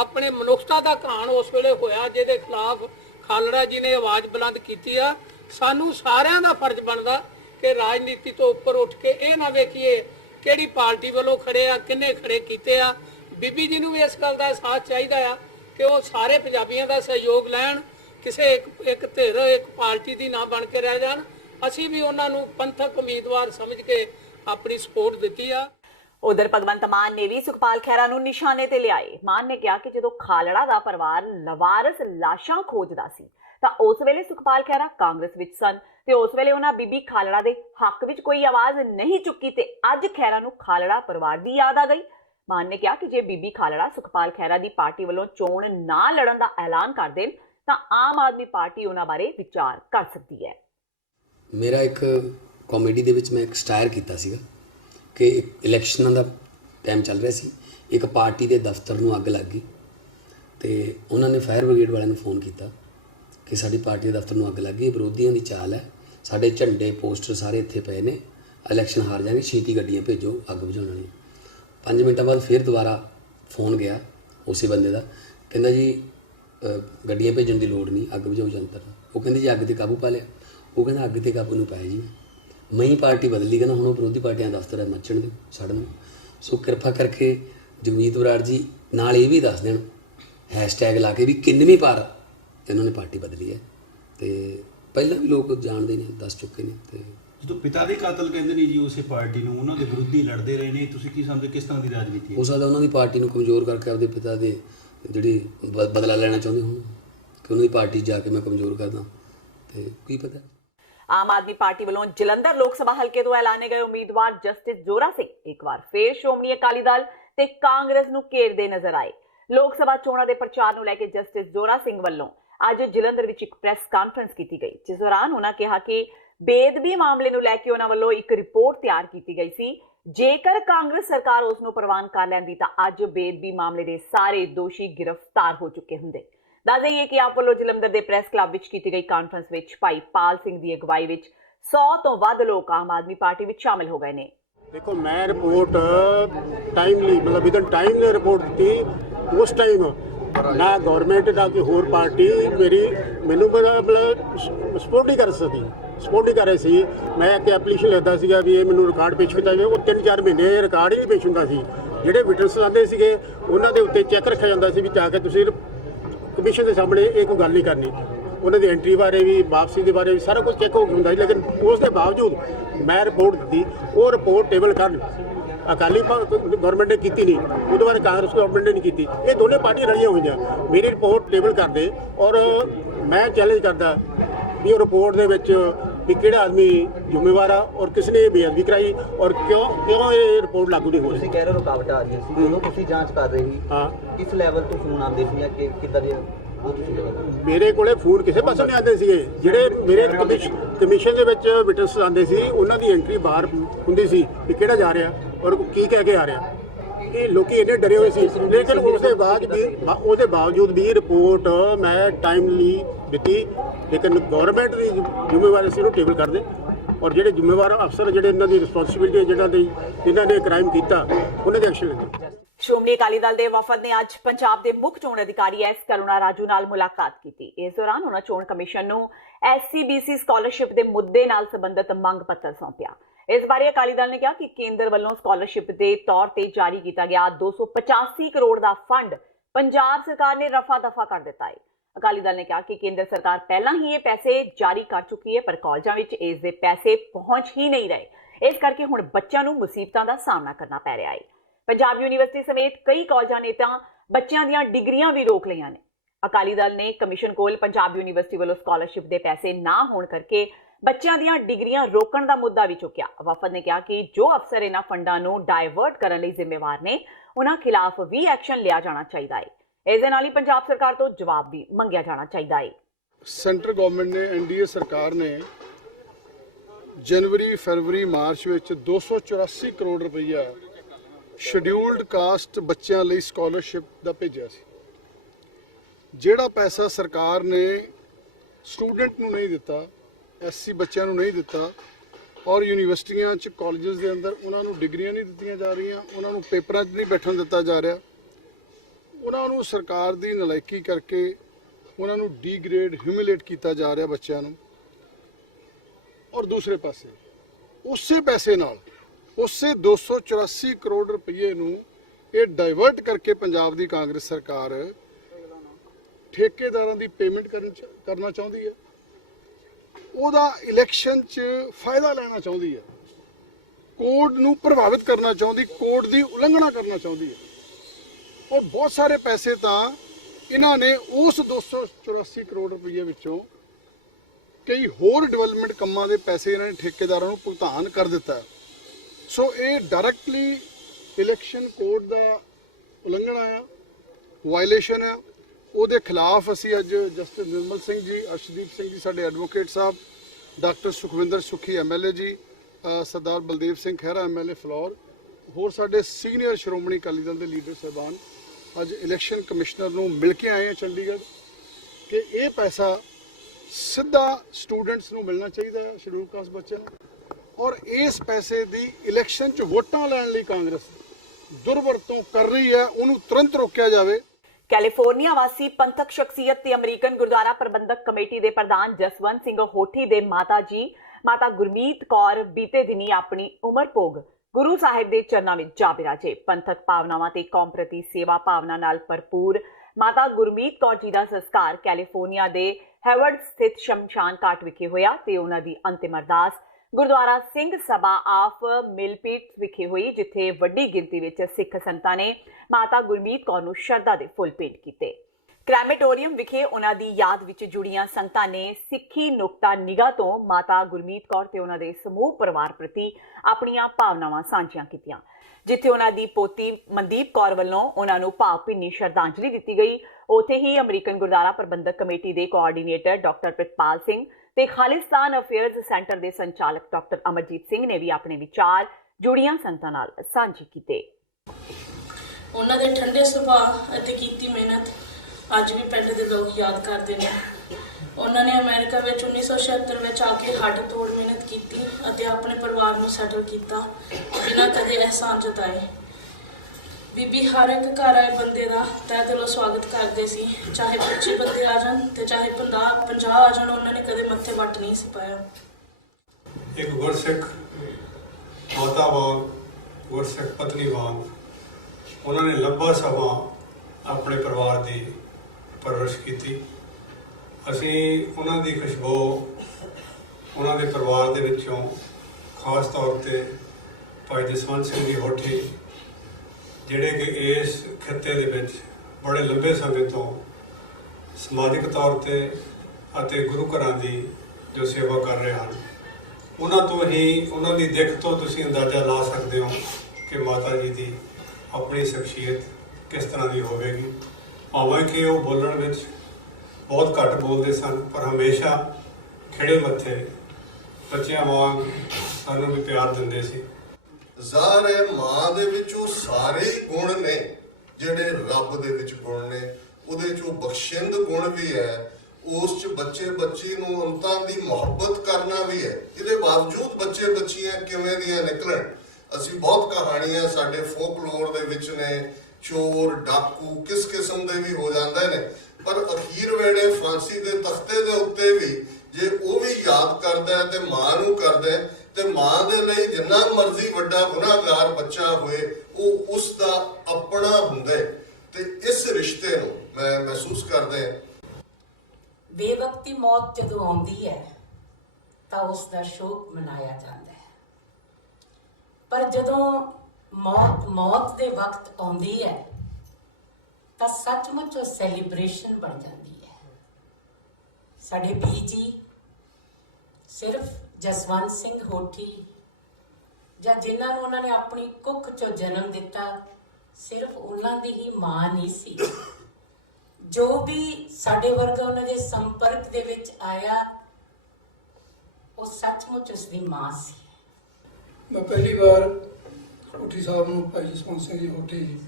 ਆਪਣੇ ਮਨੁੱਖਤਾ ਦਾ ਘਾਣ ਉਸ ਵੇਲੇ ਹੋਇਆ ਜਿਹਦੇ ਖਿਲਾਫ ਖਾਲੜਾ ਜੀ ਨੇ ਆਵਾਜ਼ ਬੁਲੰਦ ਕੀਤੀ ਆ, ਸਾਨੂੰ ਸਾਰਿਆਂ ਦਾ ਫਰਜ਼ ਬਣਦਾ ਕਿ ਰਾਜਨੀਤੀ ਤੋਂ ਉੱਪਰ ਉੱਠ ਕੇ ਇਹ ਨਾ ਵੇਖੀਏ ਕਿਹੜੀ ਪਾਰਟੀ ਵੱਲੋਂ ਖੜੇ ਆ, ਕਿੰਨੇ ਖੜੇ ਕੀਤੇ ਆ। ਬੀਬੀ ਜੀ ਨੂੰ ਵੀ ਇਸ ਗੱਲ ਦਾ ਸਾਥ ਚਾਹੀਦਾ ਆ ਕਿ ਉਹ ਸਾਰੇ ਪੰਜਾਬੀਆਂ ਦਾ ਸਹਿਯੋਗ ਲੈਣ, ਕਿਸੇ ਇੱਕ ਧਿਰ ਇੱਕ ਪਾਰਟੀ ਦੀ ਨਾ ਬਣ ਕੇ ਰਹਿ ਜਾਣ। ਅਸੀਂ ਵੀ ਉਹਨਾਂ ਨੂੰ ਪੰਥਕ ਉਮੀਦਵਾਰ ਸਮਝ ਕੇ ਆਪਣੀ ਸਪੋਰਟ ਦਿੱਤੀ ਆ। ਉਧਰ ਭਗਵੰਤ ਮਾਨ ਨੇ ਵੀ ਸੁਖਪਾਲ ਖਹਿਰਾ ਨੂੰ ਨਿਸ਼ਾਨੇ ਤੇ ਲਿਆਏ। ਮਾਨ ਨੇ ਕਿਹਾ ਕਿ ਜਦੋਂ ਖਾਲੜਾ ਦਾ ਪਰਿਵਾਰ ਲਵਾਰਸ ਲਾਸ਼ਾਂ ਖੋਜਦਾ ਸੀ ਤਾਂ ਉਸ ਵੇਲੇ ਸੁਖਪਾਲ ਖਹਿਰਾ ਕਾਂਗਰਸ ਵਿੱਚ ਸਨ ਤੇ ਉਸ ਵੇਲੇ ਉਹਨਾਂ ਬੀਬੀ ਖਾਲੜਾ ਦੇ ਹੱਕ ਵਿੱਚ ਕੋਈ ਆਵਾਜ਼ ਨਹੀਂ ਚੁੱਕੀ ਤੇ ਅੱਜ ਖਹਿਰਾ ਨੂੰ ਖਾਲੜਾ ਪਰਿਵਾਰ ਦੀ ਯਾਦ ਆ ਗਈ। ਮਾਨ ਨੇ ਕਿਹਾ ਕਿ ਜੇ ਬੀਬੀ ਖਾਲੜਾ ਸੁਖਪਾਲ ਖਹਿਰਾ ਦੀ ਪਾਰਟੀ ਵੱਲੋਂ ਚੋਣ ਨਾ ਲੜਨ ਦਾ ਐਲਾਨ ਕਰ ਦੇਣ ਤਾਂ ਆਮ ਆਦਮੀ ਪਾਰਟੀ ਉਹਨਾਂ ਬਾਰੇ ਵਿਚਾਰ ਕਰ ਸਕਦੀ ਹੈ। ਮੇਰਾ ਇੱਕ ਕਾਮੇਡੀ ਦੇ ਵਿੱਚ ਮੈਂ ਇੱਕ ਸਟਾਇਰ ਕੀਤਾ ਸੀਗਾ ਕਿ ਇਲੈਕਸ਼ਨਾਂ ਦਾ ਟਾਈਮ ਚੱਲ ਰਿਹਾ ਸੀ, ਇੱਕ ਪਾਰਟੀ ਦੇ ਦਫ਼ਤਰ ਨੂੰ ਅੱਗ ਲੱਗ ਗਈ ਤੇ ਉਹਨਾਂ ਨੇ ਫਾਇਰ ਬ੍ਰਿਗੇਡ ਵਾਲਿਆਂ ਨੂੰ ਫੋਨ ਕੀਤਾ ਕਿ ਸਾਡੀ ਪਾਰਟੀ ਦੇ ਦਫ਼ਤਰ ਨੂੰ ਅੱਗ ਲੱਗ ਗਈ, ਵਿਰੋਧੀਆਂ ਦੀ ਚਾਲ ਹੈ, ਸਾਡੇ ਝੰਡੇ ਪੋਸਟਰ ਸਾਰੇ ਇੱਥੇ ਪਏ ਨੇ, ਇਲੈਕਸ਼ਨ ਹਾਰ ਜਾਣਗੇ, ਛੇਤੀ ਗੱਡੀਆਂ ਭੇਜੋ ਅੱਗ ਬੁਝਾਉਣ ਵਾਲੀ। 5 ਮਿੰਟਾਂ ਬਾਅਦ ਫਿਰ ਦੁਬਾਰਾ ਫੋਨ ਗਿਆ ਉਸੇ ਬੰਦੇ ਦਾ, ਕਹਿੰਦਾ ਜੀ ਗੱਡੀਆਂ ਭੇਜਣ ਦੀ ਲੋੜ ਨਹੀਂ, ਅੱਗ ਬੁਝਾਓ ਜੰਤਰ। ਉਹ ਕਹਿੰਦੇ ਜੀ ਅੱਗ 'ਤੇ ਕਾਬੂ ਪਾ ਲਿਆ। ਉਹ ਕਹਿੰਦਾ ਅੱਗ 'ਤੇ ਕਾਬੂ ਨੂੰ ਪਾਇਆ ਜੀ ਮੈਂ ਹੀ ਪਾਰਟੀ ਬਦਲੀ, ਕਹਿੰਦਾ ਹੁਣ ਉਹ ਵਿਰੋਧੀ ਪਾਰਟੀਆਂ ਦਾ ਦਫ਼ਤਰ ਹੈ ਮੱਚਣ ਦਿਓ ਸੜਨ ਨੂੰ। ਸੋ ਕਿਰਪਾ ਕਰਕੇ ਜਗਮੀਤ ਬਰਾੜ ਜੀ ਨਾਲ ਇਹ ਵੀ ਦੱਸ ਦੇਣ ਹੈਸ਼ਟੈਗ ਲਾ ਕੇ ਵੀ ਕਿੰਨਵੀਂ ਵਾਰ ਇਹਨਾਂ ਨੇ ਪਾਰਟੀ ਬਦਲੀ ਹੈ। ਤੇ ਪਹਿਲਾਂ ਵੀ ਲੋਕ ਜਾਣਦੇ ਨੇ, ਦੱਸ ਚੁੱਕੇ ਨੇ। ਤੇ ਜਦੋਂ ਪਿਤਾ ਦੇ ਕਾਤਲ ਕਹਿੰਦੇ ਨੇ ਜੀ ਉਸੇ ਪਾਰਟੀ ਨੂੰ, ਉਹਨਾਂ ਦੇ ਵਿਰੋਧੀ ਲੜਦੇ ਰਹੇ ਨੇ, ਤੁਸੀਂ ਕੀ ਸਮਝਦੇ ਕਿਸ ਤਰ੍ਹਾਂ ਦੀ ਰਾਜਨੀਤੀ ਹੈ? ਹੋ ਸਕਦਾ ਉਹਨਾਂ ਦੀ ਪਾਰਟੀ ਨੂੰ ਕਮਜ਼ੋਰ ਕਰਕੇ ਆਪਦੇ ਪਿਤਾ ਦੇ ਜਿਹੜੀ ਬਦਲਾ ਲੈਣਾ ਚਾਹੁੰਦੇ ਹੋਣ ਕਿ ਉਹਨਾਂ ਦੀ ਪਾਰਟੀ ਜਾ ਕੇ ਮੈਂ ਕਮਜ਼ੋਰ ਕਰਦਾ, ਤੇ ਕੀ ਪਤਾ। ਆਮ ਆਦਮੀ ਪਾਰਟੀ ਵੱਲੋਂ ਜਲੰਧਰ ਲੋਕ ਸਭਾ ਹਲਕੇ ਤੋਂ ਐਲਾਨੇ ਗਏ ਉਮੀਦਵਾਰ ਜਸਟਿਸ ਜ਼ੋਰਾ ਸਿੰਘ ਇੱਕ ਵਾਰ ਫੇਰ ਸ਼੍ਰੋਮਣੀ ਅਕਾਲੀ ਦਲ ਤੇ ਕਾਂਗਰਸ ਨੂੰ ਘੇਰਦੇ ਨਜ਼ਰ ਆਏ। ਲੋਕ ਸਭਾ ਚੋਣਾਂ ਦੇ ਪ੍ਰਚਾਰ ਨੂੰ ਲੈ ਕੇ ਜਸਟਿਸ ਜ਼ੋਰਾ ਸਿੰਘ ਵੱਲੋਂ ਅੱਜ ਜਲੰਧਰ ਵਿੱਚ ਇੱਕ ਪ੍ਰੈਸ ਕਾਨਫਰੰਸ ਕੀਤੀ ਗਈ, ਜਿਸ ਦੌਰਾਨ ਉਹਨਾਂ ਕਿਹਾ ਕਿ ਬੇਅਦਬੀ ਮਾਮਲੇ ਨੂੰ ਲੈ ਕੇ ਉਹਨਾਂ ਵੱਲੋਂ ਇੱਕ ਰਿਪੋਰਟ ਤਿਆਰ ਕੀਤੀ ਗਈ ਸੀ। ਜੇਕਰ ਕਾਂਗਰਸ ਸਰਕਾਰ ਉਸ ਨੂੰ ਪ੍ਰਵਾਨ ਕਰ ਲੈਂਦੀ ਤਾਂ ਅੱਜ ਬੇਅਦਬੀ ਮਾਮਲੇ ਦੇ ਸਾਰੇ ਦੋਸ਼ੀ ਗ੍ਰਿਫਤਾਰ ਹੋ ਚੁੱਕੇ ਹੁੰਦੇ। ਦੱਸ ਦਈਏ ਕਿ ਆਪ ਵੱਲੋਂ ਜਲੰਧਰ ਦੇ ਪ੍ਰੈਸ ਕਲੱਬ ਵਿੱਚ ਕੀਤੀ ਗਈ ਕਾਨਫਰੰਸ ਵਿੱਚ ਭਾਈ ਪਾਲ ਸਿੰਘ ਦੀ ਅਗਵਾਈ ਵਿੱਚ 100 ਤੋਂ ਵੱਧ ਲੋਕ ਆਮ ਆਦਮੀ ਪਾਰਟੀ ਵਿੱਚ ਸ਼ਾਮਿਲ ਹੋ ਗਏ ਨੇ। ਦੇਖੋ ਮੈਂ ਰਿਪੋਰਟ ਟਾਈਮਲੀ ਮਤਲਬ ਵਿਦਨ ਟਾਈਮ ਨੇ ਰਿਪੋਰਟ ਦਿੱਤੀ। ਉਸ ਟਾਈਮ ਨਾ ਗਵਰਨਮੈਂਟ ਦਾ ਕੋਈ ਹੋਰ ਪਾਰਟੀ ਮੈਨੂੰ ਮਤਲਬ ਸਪੋਰਟ ਨਹੀਂ ਕਰ ਸਕਦੀ, ਸਪੋਰਟ ਨਹੀਂ ਕਰ ਰਹੀ ਸੀ। ਮੈਂ ਇੱਕ ਐਪਲੀਕੇਸ਼ਨ ਲਿਖਦਾ ਸੀਗਾ ਵੀ ਇਹ ਮੈਨੂੰ ਰਿਕਾਰਡ ਪੇਸ਼ ਕੀਤਾ ਜਾਵੇ, ਉਹ 3-4 ਮਹੀਨੇ ਰਿਕਾਰਡ ਹੀ ਨਹੀਂ ਪੇਸ਼ ਹੁੰਦਾ ਸੀ। ਜਿਹੜੇ ਵਿਟਨੈਸ ਆਉਂਦੇ ਸੀਗੇ ਉਹਨਾਂ ਦੇ ਉੱਤੇ ਚੈੱਕ ਰੱਖਿਆ ਜਾਂਦਾ ਸੀ ਵੀ ਜਾ ਕੇ ਤੁਸੀਂ ਕਮਿਸ਼ਨ ਦੇ ਸਾਹਮਣੇ ਇਹ ਕੋਈ ਗੱਲ ਨਹੀਂ ਕਰਨੀ। ਉਹਨਾਂ ਦੀ ਐਂਟਰੀ ਬਾਰੇ ਵੀ, ਵਾਪਸੀ ਦੇ ਬਾਰੇ ਵੀ ਸਾਰਾ ਕੁਝ ਚੈੱਕ ਹੋ ਕੇ ਹੁੰਦਾ ਸੀ। ਲੇਕਿਨ ਉਸ ਦੇ ਬਾਵਜੂਦ ਮੈਂ ਰਿਪੋਰਟ ਦਿੱਤੀ, ਉਹ ਰਿਪੋਰਟ ਟੇਬਲ ਕਰਨ ਅਕਾਲੀ ਗਵਰਨਮੈਂਟ ਨੇ ਕੀਤੀ ਨਹੀਂ, ਉਹਦੇ ਬਾਅਦ ਕਾਂਗਰਸ ਗਵਰਨਮੈਂਟ ਨੇ ਨਹੀਂ ਕੀਤੀ। ਇਹ ਦੋਨੇ ਪਾਰਟੀਆਂ ਰਲੀਆਂ ਹੋਈਆਂ। ਮੇਰੀ ਰਿਪੋਰਟ ਟੇਬਲ ਕਰਦੇ ਔਰ ਮੈਂ ਚੈਲੰਜ ਕਰਦਾ ਵੀ ਉਹ ਰਿਪੋਰਟ ਦੇ ਵਿੱਚ ਵੀ ਕਿਹੜਾ ਆਦਮੀ ਜ਼ਿੰਮੇਵਾਰ ਆ ਔਰ ਕਿਸ ਨੇ ਬੇਅਦਬੀ ਕਰਾਈ ਔਰ ਕਿਉਂ ਇਹ ਰਿਪੋਰਟ ਲਾਗੂ ਨਹੀਂ ਹੋ ਰਹੀ। ਤੁਸੀਂ ਕਹਿ ਰਹੇ ਹੋ ਰੁਕਾਵਟ ਆ ਰਹੀ ਸੀ, ਜਦੋਂ ਤੁਸੀਂ ਜਾਂਚ ਕਰ ਰਹੇ ਸੀ ਹਾਂ ਕਿਸ ਲੈਵਲ ਤੋਂ ਫੋਨ ਆਉਂਦੇ ਸੀ ਜਾਂ ਕਿੱਦਾਂ ਦੇ ਉਹ ਤੁਸੀਂ ਮੇਰੇ ਕੋਲੇ ਫੋਨ ਕਿਸੇ ਪਾਸੋਂ ਨਹੀਂ ਆਉਂਦੇ ਸੀਗੇ। ਜਿਹੜੇ ਮੇਰੇ ਕਮਿਸ਼ਨ ਦੇ ਵਿੱਚ ਵਿਟਨੈਸ ਆਉਂਦੇ ਸੀ ਉਹਨਾਂ ਦੀ ਐਂਟਰੀ ਬਾਹਰ ਹੁੰਦੀ ਸੀ ਵੀ ਕਿਹੜਾ ਜਾ ਰਿਹਾ ਔਰ ਕੀ ਕਹਿ ਕੇ ਆ ਰਿਹਾ। ਕਿ ਲੋਕੀ ਇੰਨੇ ਡਰੇ ਹੋਏ ਸੀ, ਲੇਕਿਨ ਉਹਦੇ ਬਾਵਜੂਦ ਵੀ ਰਿਪੋਰਟ ਮੈਂ ਟਾਈਮਲੀ ਦਿੱਤੀ। ਲੇਕਿਨ ਗਵਰਨਮੈਂਟ ਦੀ ਜ਼ਿੰਮੇਵਾਰੀ ਅਸੀਂ ਉਹਨੂੰ ਟੇਬਲ ਕਰਦੇ, ਔਰ ਜਿਹੜੇ ਜ਼ਿੰਮੇਵਾਰ ਅਫਸਰ ਜਿਹੜੇ ਇਹਨਾਂ ਦੀ ਰਿਸਪੌਂਸਿਬਿਲਿਟੀ ਜਿਨ੍ਹਾਂ ਨੇ ਕ੍ਰਾਈਮ ਕੀਤਾ ਉਹਨਾਂ ਦੇ ਐਕਸ਼ਨ ਲੈਂਦੇ। ਸ਼੍ਰੋਮਣੀ ਅਕਾਲੀ ਦਲ ਦੇ ਵਫਦ ਨੇ ਅੱਜ ਪੰਜਾਬ ਦੇ ਮੁੱਖ ਚੋਣ ਅਧਿਕਾਰੀ ਐਸ ਕਰੁਣਾ ਰਾਜੂ ਨਾਲ ਮੁਲਾਕਾਤ ਕੀਤੀ। ਇਸ ਦੌਰਾਨ ਉਹਨਾਂ ਚੋਣ ਕਮਿਸ਼ਨ ਨੂੰ SC-BC ਸਕਾਲਰਸ਼ਿਪ ਦੇ ਮੁੱਦੇ ਨਾਲ ਸੰਬੰਧਿਤ ਮੰਗ ਪੱਤਰ ਸੌਂਪਿਆ। ਇਸ ਬਾਰੇ ਅਕਾਲੀ ਦਲ ਨੇ ਕਿਹਾ ਕਿ ਕੇਂਦਰ ਵੱਲੋਂ ਸਕਾਲਰਸ਼ਿਪ ਦੇ ਤੌਰ ਤੇ ਜਾਰੀ ਕੀਤਾ ਗਿਆ 285 ਕਰੋੜ ਦਾ ਫੰਡ ਪੰਜਾਬ ਸਰਕਾਰ ਨੇ ਰਫਾ ਦਫਾ ਕਰ ਦਿੱਤਾ ਹੈ। ਅਕਾਲੀ ਦਲ ਨੇ ਕਿਹਾ ਕਿ ਕੇਂਦਰ ਸਰਕਾਰ ਪਹਿਲਾਂ ਹੀ ਇਹ ਪੈਸੇ ਜਾਰੀ ਕਰ ਚੁੱਕੀ ਹੈ, ਪਰ ਕਾਲਜਾਂ ਵਿੱਚ ਇਸ ਦੇ ਪੈਸੇ ਪਹੁੰਚ ਹੀ ਨਹੀਂ ਰਹੇ। ਇਸ ਕਰਕੇ ਹੁਣ ਬੱਚਿਆਂ ਨੂੰ ਮੁਸੀਬਤਾਂ ਦਾ ਸਾਹਮਣਾ ਕਰਨਾ ਪੈ ਰਿਹਾ ਹੈ। ਪੰਜਾਬ ਯੂਨੀਵਰਸਿਟੀ ਸਮੇਤ ਕਈ ਕਾਲਜਾਂ ਨੇ ਤਾਂ ਬੱਚਿਆਂ ਦੀਆਂ ਡਿਗਰੀਆਂ ਵੀ ਰੋਕ ਲਈਆਂ ਨੇ। ਅਕਾਲੀ ਦਲ ਨੇ ਕਮਿਸ਼ਨ ਕੋਲ ਪੰਜਾਬ ਯੂਨੀਵਰਸਿਟੀ ਵੱਲੋਂ ਸਕਾਲਰਸ਼ਿਪ ਦੇ ਪੈਸੇ ਨਾ ਹੋਣ ਕਰਕੇ ਬੱਚਿਆਂ ਦੀਆਂ ਡਿਗਰੀਆਂ ਰੋਕਣ ਦਾ ਮੁੱਦਾ ਵੀ ਚੁੱਕਿਆ। ਵਫਦ ਨੇ ਕਿਹਾ ਕਿ ਜੋ ਅਫਸਰ ਇਹਨਾਂ ਫੰਡਾਂ ਨੂੰ ਡਾਇਵਰਟ ਕਰਨ ਲਈ ਜ਼ਿੰਮੇਵਾਰ ਨੇ, ਉਹਨਾਂ ਖਿਲਾਫ ਵੀ ਐਕਸ਼ਨ ਲਿਆ ਜਾਣਾ ਚਾਹੀਦਾ ਹੈ। ਇਸ ਦੇ ਨਾਲ ਹੀ ਪੰਜਾਬ ਸਰਕਾਰ ਤੋਂ ਜਵਾਬ ਵੀ ਮੰਗਿਆ ਜਾਣਾ ਚਾਹੀਦਾ ਹੈ। ਸੈਂਟਰ ਗਵਰਨਮੈਂਟ ਨੇ, NDA ਸਰਕਾਰ ਨੇ ਜਨਵਰੀ, ਫਰਵਰੀ, ਮਾਰਚ ਵਿੱਚ 284 ਕਰੋੜ ਰੁਪਈਆ ਸ਼ਡਿਊਲਡ ਕਾਸਟ ਬੱਚਿਆਂ ਲਈ ਸਕਾਲਰਸ਼ਿਪ ਦਾ ਭੇਜਿਆ ਸੀ। ਜਿਹੜਾ ਪੈਸਾ ਸਰਕਾਰ ਨੇ ਸਟੂਡੈਂਟ ਨੂੰ ਨਹੀਂ ਦਿੱਤਾ, SC ਬੱਚਿਆਂ ਨੂੰ ਨਹੀਂ ਦਿੱਤਾ, ਔਰ ਯੂਨੀਵਰਸਿਟੀਆਂ 'ਚ ਕਾਲਜਸ ਦੇ ਅੰਦਰ ਉਹਨਾਂ ਨੂੰ ਡਿਗਰੀਆਂ ਨਹੀਂ ਦਿੱਤੀਆਂ ਜਾ ਰਹੀਆਂ, ਉਹਨਾਂ ਨੂੰ ਪੇਪਰਾਂ 'ਚ ਨਹੀਂ ਬੈਠਣ ਦਿੱਤਾ ਜਾ ਰਿਹਾ, ਉਹਨਾਂ ਨੂੰ ਸਰਕਾਰ ਦੀ ਨਲਾਇਕੀ ਕਰਕੇ ਉਹਨਾਂ ਨੂੰ ਡੀਗ੍ਰੇਡ, ਹਿਊਮਿਲੇਟ ਕੀਤਾ ਜਾ ਰਿਹਾ ਬੱਚਿਆਂ ਨੂੰ। ਔਰ ਦੂਸਰੇ ਪਾਸੇ ਉਸੇ ਪੈਸੇ ਨਾਲ, ਉਸੇ 284 ਕਰੋੜ ਰੁਪਏ ਨੂੰ ਇਹ ਡਾਇਵਰਟ ਕਰਕੇ ਪੰਜਾਬ ਦੀ ਕਾਂਗਰਸ ਸਰਕਾਰ ਠੇਕੇਦਾਰਾਂ ਦੀ ਪੇਮੈਂਟ ਕਰਨਾ ਚਾਹੁੰਦੀ ਹੈ, ਉਹਦਾ ਇਲੈਕਸ਼ਨ 'ਚ ਫਾਇਦਾ ਲੈਣਾ ਚਾਹੁੰਦੀ ਹੈ, ਕੋਡ ਨੂੰ ਪ੍ਰਭਾਵਿਤ ਕਰਨਾ ਚਾਹੁੰਦੀ, ਕੋਡ ਦੀ ਉਲੰਘਣਾ ਕਰਨਾ ਚਾਹੁੰਦੀ ਹੈ। ਔਰ ਬਹੁਤ ਸਾਰੇ ਪੈਸੇ ਤਾਂ ਇਹਨਾਂ ਨੇ ਉਸ 284 ਕਰੋੜ ਰੁਪਏ ਵਿੱਚੋਂ ਕਈ ਹੋਰ ਡਿਵੈਲਪਮੈਂਟ ਕੰਮਾਂ ਦੇ ਪੈਸੇ ਇਹਨਾਂ ਨੇ ਠੇਕੇਦਾਰਾਂ ਨੂੰ ਭੁਗਤਾਨ ਕਰ ਦਿੱਤਾ। ਸੋ ਇਹ ਡਾਇਰੈਕਟਲੀ ਇਲੈਕਸ਼ਨ ਕੋਡ ਦਾ ਉਲੰਘਣਾ ਆ, ਵਾਇਲੇਸ਼ਨ ਆ। ਉਹਦੇ ਖਿਲਾਫ ਅਸੀਂ ਅੱਜ ਜਸਟਿਸ ਨਿਰਮਲ ਸਿੰਘ ਜੀ, ਅਰਸ਼ਦੀਪ ਸਿੰਘ ਜੀ ਸਾਡੇ ਐਡਵੋਕੇਟ ਸਾਹਿਬ, ਡਾਕਟਰ ਸੁਖਵਿੰਦਰ ਸੁਖੀ MLA ਜੀ, ਸਰਦਾਰ ਬਲਦੇਵ ਸਿੰਘ ਖਹਿਰਾ MLA ਫਲੌਰ, ਹੋਰ ਸਾਡੇ ਸੀਨੀਅਰ ਸ਼੍ਰੋਮਣੀ ਅਕਾਲੀ ਦਲ ਦੇ ਲੀਡਰ ਸਾਹਿਬਾਨ ਅੱਜ ਇਲੈਕਸ਼ਨ ਕਮਿਸ਼ਨਰ ਨੂੰ ਮਿਲ ਕੇ ਆਏ ਆ ਚੰਡੀਗੜ੍ਹ ਕਿ ਇਹ ਪੈਸਾ ਸਿੱਧਾ ਸਟੂਡੈਂਟਸ ਨੂੰ ਮਿਲਣਾ ਚਾਹੀਦਾ ਹੈ, ਸ਼ਡਿਊਲ ਕਾਸਟ ਬੱਚਿਆਂ ਨੂੰ। ਔਰ ਇਸ ਪੈਸੇ ਦੀ ਇਲੈਕਸ਼ਨ 'ਚ ਵੋਟਾਂ ਲੈਣ ਲਈ ਕਾਂਗਰਸ ਦੁਰਵਰਤੋਂ ਕਰ ਰਹੀ ਹੈ, ਉਹਨੂੰ ਤੁਰੰਤ ਰੋਕਿਆ ਜਾਵੇ। ਕੈਲੀਫੋਰਨੀਆ ਵਾਸੀ ਪੰਥਕ ਸ਼ਖਸੀਅਤ ਤੇ ਅਮਰੀਕਨ ਗੁਰਦੁਆਰਾ ਪ੍ਰਬੰਧਕ ਕਮੇਟੀ ਦੇ ਪ੍ਰਧਾਨ ਜਸਵੰਤ ਸਿੰਘ ਹੋਠੀ ਦੇ ਮਾਤਾ ਜੀ ਮਾਤਾ ਗੁਰਮੀਤ ਕੌਰ ਬੀਤੇ ਦਿਨੀ ਆਪਣੀ ਉਮਰ ਭੋਗ ਗੁਰੂ ਸਾਹਿਬ ਦੇ ਚਰਨਾਂ ਵਿੱਚ ਜਾ ਬਿਰਾਜੇ। ਪੰਥਕ ਭਾਵਨਾਵਾਂ ਤੇ ਕੌਮ ਪ੍ਰਤੀ ਸੇਵਾ ਭਾਵਨਾ ਨਾਲ ਭਰਪੂਰ ਮਾਤਾ ਗੁਰਮੀਤ ਕੌਰ ਜੀ ਦਾ ਸੰਸਕਾਰ ਕੈਲੀਫੋਰਨੀਆ ਦੇ ਹੈਵਰਡ ਸਥਿਤ ਸ਼ਮਸ਼ਾਨ ਘਾਟ ਵਿਖੇ ਹੋਇਆ ਤੇ ਉਹਨਾਂ ਦੀ ਅੰਤਿਮ ਅਰਦਾਸ ਗੁਰਦੁਆਰਾ ਸਿੰਘ ਸਭਾ ਆਫ ਮਿਲਪੀਟ ਵਿਖੇ ਹੋਈ, ਜਿੱਥੇ ਵੱਡੀ ਗਿਣਤੀ ਵਿੱਚ ਸਿੱਖ ਸੰਤਾਂ ਨੇ ਮਾਤਾ ਗੁਰਮੀਤ ਕੌਰ ਨੂੰ ਸ਼ਰਧਾ ਦੇ ਫੁੱਲ ਭੇਟ ਕੀਤੇ। ਕ੍ਰੈਮੇਟੋਰੀਅਮ ਵਿਖੇ ਉਹਨਾਂ ਦੀ ਯਾਦ ਵਿੱਚ ਜੁੜੀਆਂ ਸੰਗਤਾਂ ਨੇ ਸਿੱਖੀ ਨੁਕਤਾ ਨਿਗਾਹ ਤੋਂ ਮਾਤਾ ਗੁਰਮੀਤ ਕੌਰ ਤੇ ਉਹਨਾਂ ਦੇ ਸਮੂਹ ਪਰਿਵਾਰ ਪ੍ਰਤੀ ਆਪਣੀਆਂ ਭਾਵਨਾਵਾਂ ਸਾਂਝੀਆਂ ਕੀਤੀਆਂ। ਜਿੱਥੇ ਉਹਨਾਂ ਦੀ ਪੋਤੀ ਮਨਦੀਪ ਕੌਰ ਵੱਲੋਂ ਉਹਨਾਂ ਨੂੰ ਭਾਵਭਿੰਨੀ ਸ਼ਰਧਾਂਜਲੀ ਦਿੱਤੀ ਗਈ, ਉੱਥੇ ਹੀ ਅਮਰੀਕਨ ਗੁਰਦੁਆਰਾ ਪ੍ਰਬੰਧਕ ਕਮੇਟੀ ਦੇ ਕੋਆਰਡੀਨੇਟਰ ਡਾਕਟਰ ਪ੍ਰਿਤਪਾਲ ਸਿੰਘ ਤੇ ਖਾਲਿਸਤਾਨ ਅਫੇਅਰਜ਼ ਸੈਂਟਰ ਦੇ ਸੰਚਾਲਕ ਡਾਕਟਰ ਅਮਰਜੀਤ ਸਿੰਘ ਨੇ ਵੀ ਆਪਣੇ ਵਿਚਾਰ ਜੁੜੀਆਂ ਸੰਗਤਾਂ ਨਾਲ ਸਾਂਝੇ ਕੀਤੇ। ਉਹਨਾਂ ਦੇ ਠੰਡੇ ਸੁਭਾਅ ਅਤੇ ਕੀਤੀ ਮਿਹਨਤ ਅੱਜ ਵੀ ਪਿੰਡ ਦੇ ਲੋਕ ਯਾਦ ਕਰਦੇ ਨੇ। ਉਹਨਾਂ ਨੇ ਅਮਰੀਕਾ ਵਿੱਚ 1976 ਵਿੱਚ ਆ ਕੇ ਹੱਡ ਤੋੜ ਮਿਹਨਤ ਕੀਤੀ ਅਤੇ ਆਪਣੇ ਪਰਿਵਾਰ ਨੂੰ ਸੈਟਲ ਕੀਤਾ ਬਿਨਾਂ ਕਦੇ ਅਹਿਸਾਨ ਜਤਾਏ। ਬੀਬੀ ਹਰ ਇੱਕ ਘਰ ਆਏ ਬੰਦੇ ਦਾ ਤਹਿ ਦਿਲੋਂ ਸਵਾਗਤ ਕਰਦੇ ਸੀ, ਚਾਹੇ 25 ਬੰਦੇ ਆ ਜਾਣ ਤੇ ਚਾਹੇ 50 ਆ ਜਾਣ, ਉਹਨਾਂ ਨੇ ਕਦੇ ਮੱਥੇ ਵੱਟ ਨਹੀਂ ਸੀ ਪਾਇਆ। ਇੱਕ ਗੁਰਸਿੱਖ ਮਾਤਾ ਵਾਂਗ, ਗੁਰਸਿੱਖ ਪਤਨੀ ਵਾਂਗ ਉਹਨਾਂ ਨੇ ਲੰਬਾ ਸਮਾਂ ਆਪਣੇ ਪਰਿਵਾਰ ਦੀ ਪਰਵਰਿਸ਼ ਕੀਤੀ। ਅਸੀਂ ਉਹਨਾਂ ਦੀ ਖੁਸ਼ਬੂ ਉਹਨਾਂ ਦੇ ਪਰਿਵਾਰ ਦੇ ਵਿੱਚੋਂ ਖਾਸ ਤੌਰ ਤੇ ਭਾਈ ਜਸਵੰਤ ਸਿੰਘ ਜੀ ਹੋਠੀ, ਜਿਹੜੇ ਕਿ ਇਸ ਖਿੱਤੇ ਦੇ ਵਿੱਚ ਬੜੇ ਲੰਬੇ ਸਮੇਂ ਤੋਂ ਸਮਾਜਿਕ ਤੌਰ ਤੇ ਅਤੇ ਗੁਰੂ ਘਰਾਂ ਦੀ ਜੋ ਸੇਵਾ ਕਰ ਰਹੇ ਹਨ, ਉਹਨਾਂ ਤੋਂ ਹੀ, ਉਹਨਾਂ ਦੀ ਦਿੱਖ ਤੋਂ ਤੁਸੀਂ ਅੰਦਾਜ਼ਾ ਲਾ ਸਕਦੇ ਹੋ ਕਿ ਮਾਤਾ ਜੀ ਦੀ ਆਪਣੀ ਸ਼ਖਸੀਅਤ ਕਿਸ ਤਰ੍ਹਾਂ ਦੀ ਹੋਵੇਗੀ। ਭਾਵੇਂ ਕਿ ਉਹ ਬੋਲਣ ਵਿੱਚ ਬਹੁਤ ਘੱਟ ਬੋਲਦੇ ਸਨ, ਪਰ ਹਮੇਸ਼ਾ ਖਿੜੇ ਮੱਥੇ ਬੱਚਿਆਂ ਵਾਂਗ ਸਾਨੂੰ ਵੀ ਪਿਆਰ ਦਿੰਦੇ ਸੀ। ਜ਼ਾਹਰ ਹੈ ਮਾਂ ਦੇ ਵਿੱਚ ਉਹ ਸਾਰੇ ਹੀ ਗੁਣ ਨੇ ਜਿਹੜੇ ਰੱਬ ਦੇ ਵਿੱਚ ਗੁਣ ਨੇ। ਉਹਦੇ 'ਚ ਉਹ ਬਖਸ਼ਿੰਦ ਗੁਣ ਵੀ ਹੈ, ਉਸ 'ਚ ਬੱਚੇ ਬੱਚੀ ਨੂੰ ਅੰਤਾਂ ਦੀ ਮੁਹੱਬਤ ਕਰਨਾ ਵੀ ਹੈ। ਇਹਦੇ ਬਾਵਜੂਦ ਬੱਚੇ ਬੱਚੀਆਂ ਕਿਵੇਂ ਦੀਆਂ ਨਿਕਲਣ, ਅਸੀਂ ਬਹੁਤ ਕਹਾਣੀਆਂ ਸਾਡੇ ਫੋਕਲੋਰ ਦੇ ਵਿੱਚ ਨੇ, ਚੋਰ ਡਾਕੂ ਕਿਸ ਕਿਸਮ ਦੇ ਵੀ ਹੋ ਜਾਂਦੇ ਨੇ, ਪਰ ਅਖੀਰ ਵੇਲੇ ਫਾਂਸੀ ਦੇ ਤਖਤੇ ਦੇ ਉੱਤੇ ਵੀ ਜੇ ਉਹ ਵੀ ਯਾਦ ਕਰਦਾ ਹੈ ਤੇ ਮਾਂ ਨੂੰ ਕਰਦਾ ਹੈ, ਤੇ ਮਾਂ ਦੇ ਲਈ ਜਿੰਨਾ ਮਰਜ਼ੀ ਵੱਡਾ ਗੁਨਾਹਗਾਰ ਬੱਚਾ ਹੋਏ ਉਹ ਉਸ ਦਾ ਆਪਣਾ ਹੁੰਦਾ ਹੈ। ਤੇ ਇਸ ਰਿਸ਼ਤੇ ਨੂੰ ਮੈਂ ਮਹਿਸੂਸ ਕਰਦਾ ਹਾਂ। ਬੇਵਕਤੀ ਮੌਤ ਜਦੋਂ ਆਉਂਦੀ ਹੈ ਤਾਂ ਉਸ ਦਾ ਸ਼ੋਕ ਮਨਾਇਆ ਜਾਂਦਾ ਹੈ, ਪਰ ਜਦੋਂ ਮੌਤ ਦੇ ਵਕਤ ਆਉਂਦੀ ਹੈ ਤਾਂ ਸੱਚਮੁੱਚ ਉਹ ਸੈਲੀਬ੍ਰੇਸ਼ਨ ਬਣ ਜਾਂਦੀ ਹੈ। ਸਾਡੇ ਬੀਜੀ ਸਿਰਫ ਜਸਵੰਤ ਸਿੰਘ ਹੋਠੀ ਜਾਂ ਜਿਨ੍ਹਾਂ ਨੂੰ ਉਹਨਾਂ ਨੇ ਆਪਣੀ ਕੁੱਖ ਚੋਂ ਜਨਮ ਦਿੱਤਾ, ਸਿਰਫ ਉਹਨਾਂ ਦੀ ਹੀ ਮਾਂ ਨਹੀਂ ਸੀ। ਜੋ ਵੀ ਸਾਡੇ ਵਰਗਾ ਉਹਨਾਂ ਦੇ ਸੰਪਰਕ ਦੇ ਵਿੱਚ ਆਇਆ ਉਹ ਸੱਚਮੁੱਚ ਉਸ ਦੀ ਮਾਂ ਸੀ। ਮੈਂ ਪਹਿਲੀ ਵਾਰ ਹੋਠੀ ਸਾਹਿਬ ਨੂੰ, ਭਾਈ ਜਸਵੰਤ ਸਿੰਘ ਜੀ ਹੋਠੀ ਜੀ,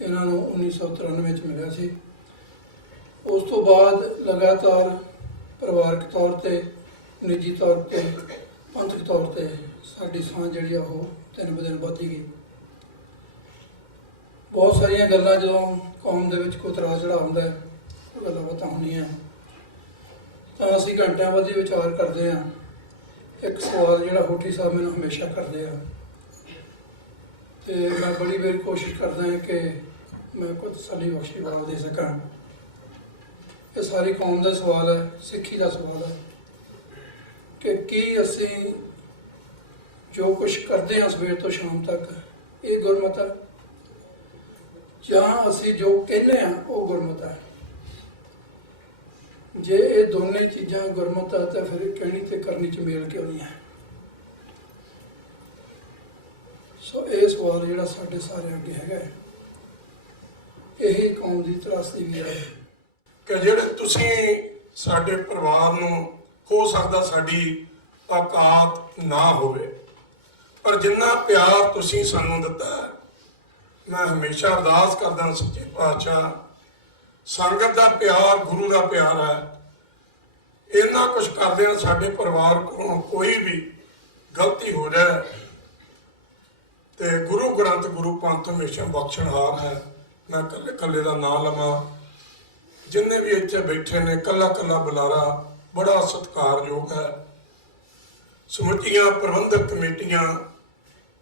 ਇਹਨਾਂ ਨੂੰ 1993 ਚ ਮਿਲਿਆ ਸੀ। ਉਸ ਤੋਂ ਬਾਅਦ ਲਗਾਤਾਰ ਪਰਿਵਾਰਕ ਤੌਰ ਤੇ, ਨਿੱਜੀ ਤੌਰ ਤੇ, ਪੰਥਕ ਤੌਰ ਤੇ ਸਾਡੀ ਸਾਂਝ ਜਿਹੜੀ ਆ ਉਹ ਦਿਨ ਬ ਦਿਨ ਵੱਧਦੀ ਗਈ। ਬਹੁਤ ਸਾਰੀਆਂ ਗੱਲਾਂ ਜਦੋਂ ਕੌਮ ਦੇ ਵਿੱਚ ਕੋਈ ਉਤਰਾਅ ਚੜ੍ਹਾਅ ਹੁੰਦਾ ਹੈ, ਗੱਲਾਂ ਬਾਤਾਂ ਹੁੰਦੀਆਂ ਤਾਂ ਅਸੀਂ ਘੰਟਿਆਂ ਬੱਧੀ ਵਿਚਾਰ ਕਰਦੇ ਹਾਂ। ਇੱਕ ਸਵਾਲ ਜਿਹੜਾ ਹੋਠੀ ਸਾਹਿਬ ਮੈਨੂੰ ਹਮੇਸ਼ਾ ਕਰਦੇ ਆ, ਤੇ ਮੈਂ ਬੜੀ ਵਾਰ ਕੋਸ਼ਿਸ਼ ਕਰਦਾ ਹਾਂ ਕਿ ਮੈਂ ਕੋਈ ਤਸੱਲੀ ਬਖਸ਼ ਜਵਾਬ ਦੇ ਸਕਾਂ। ਇਹ ਸਾਰੀ ਕੌਮ ਦਾ ਸਵਾਲ ਹੈ, ਸਿੱਖੀ ਦਾ ਸਵਾਲ ਹੈ ਕਿ ਕੀ ਅਸੀਂ ਜੋ ਕੁਛ ਕਰਦੇ ਹਾਂ ਸਵੇਰ ਤੋਂ ਸ਼ਾਮ ਤੱਕ ਇਹ ਗੁਰਮਤਿ ਹੈ, ਜਾਂ ਅਸੀਂ ਜੋ ਕਹਿੰਦੇ ਹਾਂ ਉਹ ਗੁਰਮਤਿ ਹੈ। ਜੇ ਇਹ ਦੋਨੇ ਚੀਜ਼ਾਂ ਗੁਰਮਤਿ ਹੈ ਤਾਂ ਫਿਰ ਕਹਿਣੀ ਤੇ ਕਰਨੀ ਚ ਮੇਲ ਕਿਉਂ ਨਹੀਂ ਹੈ? ਸੋ ਇਹ ਸਵਾਲ ਜਿਹੜਾ ਸਾਡੇ ਸਾਰੇ ਅੱਗੇ ਹੈਗਾ, ਇਹੀ ਕੌਮ ਦੀ ਤਰਾਸਦੀ ਵੀ ਹੈ ਕਿ ਜਿਹੜੇ ਤੁਸੀਂ ਸਾਡੇ ਪਰਿਵਾਰ ਨੂੰ, ਹੋ ਸਕਦਾ ਸਾਡੀ ਔਕਾਤ ਨਾ ਹੋਵੇ, ਪਰ ਜਿੰਨਾ ਪਿਆਰ ਤੁਸੀਂ ਸਾਨੂੰ ਦਿੱਤਾ ਹੈ, ਮੈਂ ਹਮੇਸ਼ਾ ਅਰਦਾਸ ਕਰਦਾ ਸੱਚੇ ਪਾਤਸ਼ਾਹ, ਸੰਗਤ ਦਾ ਪਿਆਰ ਗੁਰੂ ਦਾ ਪਿਆਰ ਹੈ। ਇੰਨਾ ਕੁਛ ਕਰਦੇ ਹਾਂ ਸਾਡੇ ਪਰਿਵਾਰ ਕੋਲੋਂ ਕੋਈ ਵੀ ਗਲਤੀ ਹੋ ਜਾਏ ਤੇ ਗੁਰੂ ਗ੍ਰੰਥ ਗੁਰੂ ਪੰਥ ਹਮੇਸ਼ਾ ਬਖਸ਼ਣਹਾਰ ਹੈ। ਮੈਂ ਕੱਲੇ ਕੱਲੇ ਦਾ ਨਾਂ ਲਵਾਂ, ਜਿੰਨੇ ਵੀ ਇੱਥੇ ਬੈਠੇ ਨੇ, ਕੱਲਾ ਕੱਲਾ ਬੁਲਾਰਾ ਬੜਾ ਸਤਿਕਾਰਯੋਗ ਹੈ। ਸਮੁੱਚੀਆਂ ਪ੍ਰਬੰਧਕ ਕਮੇਟੀਆਂ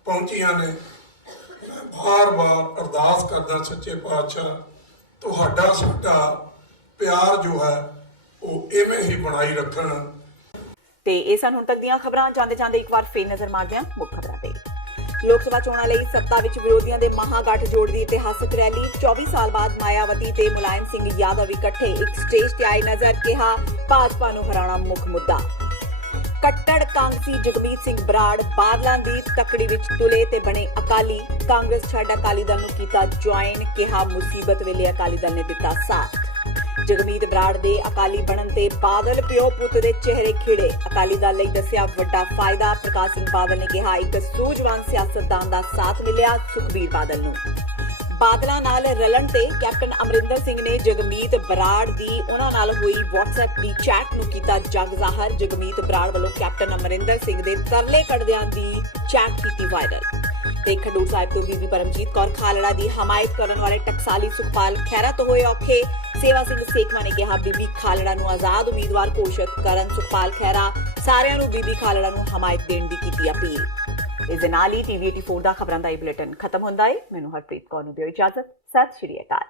ਪਹੁੰਚੀਆਂ ਨੇ। ਮੈਂ ਬਾਰ-ਬਾਰ ਅਰਦਾਸ ਕਰਦਾ ਸੱਚੇ ਪਾਤਸ਼ਾਹ, ਤੁਹਾਡਾ ਸਾਡਾ ਪਿਆਰ ਜੋ ਹੈ ਉਹ ਇਵੇਂ ਹੀ ਬਣਾਈ ਰੱਖਣ। ਤੇ ਇਹ ਸਨ ਹੁਣ ਤੱਕ ਦੀਆਂ ਖਬਰਾਂ। ਜਾਂਦੇ ਇੱਕ ਵਾਰ ਫੇਰ ਨਜ਼ਰ ਮਾਰਦੇ ਹਾਂ ਮੁੱਖ ਖਬਰਾਂ ਤੇ। ਲੋਕ ਸਭਾ ਚੋਣਾਂ ਲਈ ਸੱਤਾ ਵਿੱਚ ਵਿਰੋਧੀਆਂ ਦੇ ਮਹਾਗਠਜੋੜ ਦੀ ਇਤਿਹਾਸਕ ਰੈਲੀ। 24 ਸਾਲ ਬਾਅਦ ਮਾਇਆਵਤੀ ਤੇ ਮੁਲਾਇਮ ਸਿੰਘ ਯਾਦਵ ਇਕੱਠੇ ਇੱਕ ਸਟੇਜ ਤੇ ਆਏ ਨਜ਼ਰ। ਕਿਹਾ ਭਾਜਪਾ ਨੂੰ ਹਰਾਉਣਾ ਮੁੱਖ ਮੁੱਦਾ। ਕੱਟੜ ਕਾਂਗਸੀ ਜਗਮੀਤ ਸਿੰਘ ਬਰਾੜ ਬਾਦਲਾਂ ਦੀ ਤਕੜੀ ਵਿੱਚ ਤੁਲੇ ਤੇ ਬਣੇ ਅਕਾਲੀ। ਕਾਂਗਰਸ ਛੱਡ ਅਕਾਲੀ ਦਲ ਨੂੰ ਕੀਤਾ ਜੁਆਇਨ। ਕਿਹਾ ਮੁਸੀਬਤ ਵੇਲੇ ਅਕਾਲੀ ਦਲ ਨੇ ਦਿੱਤਾ ਸਾਥ। ਜਗਮੀਤ ਬਰਾੜ ਦੇ ਅਕਾਲੀ ਬਣਨ ਤੇ ਬਾਦਲ ਪਿਓ ਪੁੱਤ ਦੇ ਚਿਹਰੇ ਖਿੜੇ। ਅਕਾਲੀ ਦਲ ਲਈ ਦੱਸਿਆ ਵੱਡਾ ਫਾਇਦਾ। ਪ੍ਰਕਾਸ਼ ਸਿੰਘ ਬਾਦਲ ਨੇ ਕਿਹਾ ਇੱਕ ਸੂਝਵਾਨ ਸਿਆਸਤਦਾਨ ਦਾ ਸਾਥ ਮਿਲਿਆ ਸੁਖਬੀਰ ਬਾਦਲ ਨੂੰ। ਬਾਦਲਾਂ ਨਾਲ ਰਲਣ ਤੇ ਕੈਪਟਨ ਅਮਰਿੰਦਰ ਸਿੰਘ ਨੇ ਜਗਮੀਤ ਬਰਾੜ ਦੀ ਉਹਨਾਂ ਨਾਲ ਹੋਈ WhatsApp ਦੀ ਚੈਟ ਨੂੰ ਕੀਤਾ ਜਗ ਜ਼ਾਹਰ। ਜਗਮੀਤ ਬਰਾੜ ਵੱਲੋਂ ਕੈਪਟਨ ਅਮਰਿੰਦਰ ਸਿੰਘ ਦੇ ਤਰਲੇ ਕੱਢਦਿਆਂ ਦੀ ਚੈਟ ਕੀਤੀ ਵਾਇਰਲ। ਤੇ ਖਡੂਰ ਸਾਹਿਬ ਤੋਂ ਬੀਬੀ ਪਰਮਜੀਤ ਕੌਰ ਖਾਲੜਾ ਦੀ ਹਮਾਇਤ ਕਰਨ ਵਾਲੇ ਟਕਸਾਲੀ ਸੁਖਪਾਲ ਖਹਿਰਾ ਤੋਂ ਹੋਏ ਔਖੇ। ਸੇਵਾ ਸਿੰਘ ਸੇਖਵਾ ਨੇ ਕਿਹਾ ਬੀਬੀ ਖਾਲੜਾ ਨੂੰ ਆਜ਼ਾਦ ਉਮੀਦਵਾਰ ਘੋਸ਼ਿਤ ਕਰਨ। ਸੁਖਪਾਲ ਖਹਿਰਾ ਸਾਰਿਆਂ ਨੂੰ ਬੀਬੀ ਖਾਲੜਾ ਨੂੰ ਹਮਾਇਤ ਦੇਣ ਦੀ ਕੀਤੀ ਅਪੀਲ। ਇਸ ਦੇ ਨਾਲ ਹੀ TV 84 ਦਾ ਖਬਰਾਂ ਦਾ ਇਹ ਬੁਲੇਟਿਨ ਖਤਮ ਹੁੰਦਾ ਹੈ। ਮੈਨੂੰ ਹਰਪ੍ਰੀਤ ਕੌਰ ਨੂੰ ਦਿਓ ਇਜਾਜ਼ਤ। ਸਤਿ ਸ਼੍ਰੀ ਅਕਾਲ।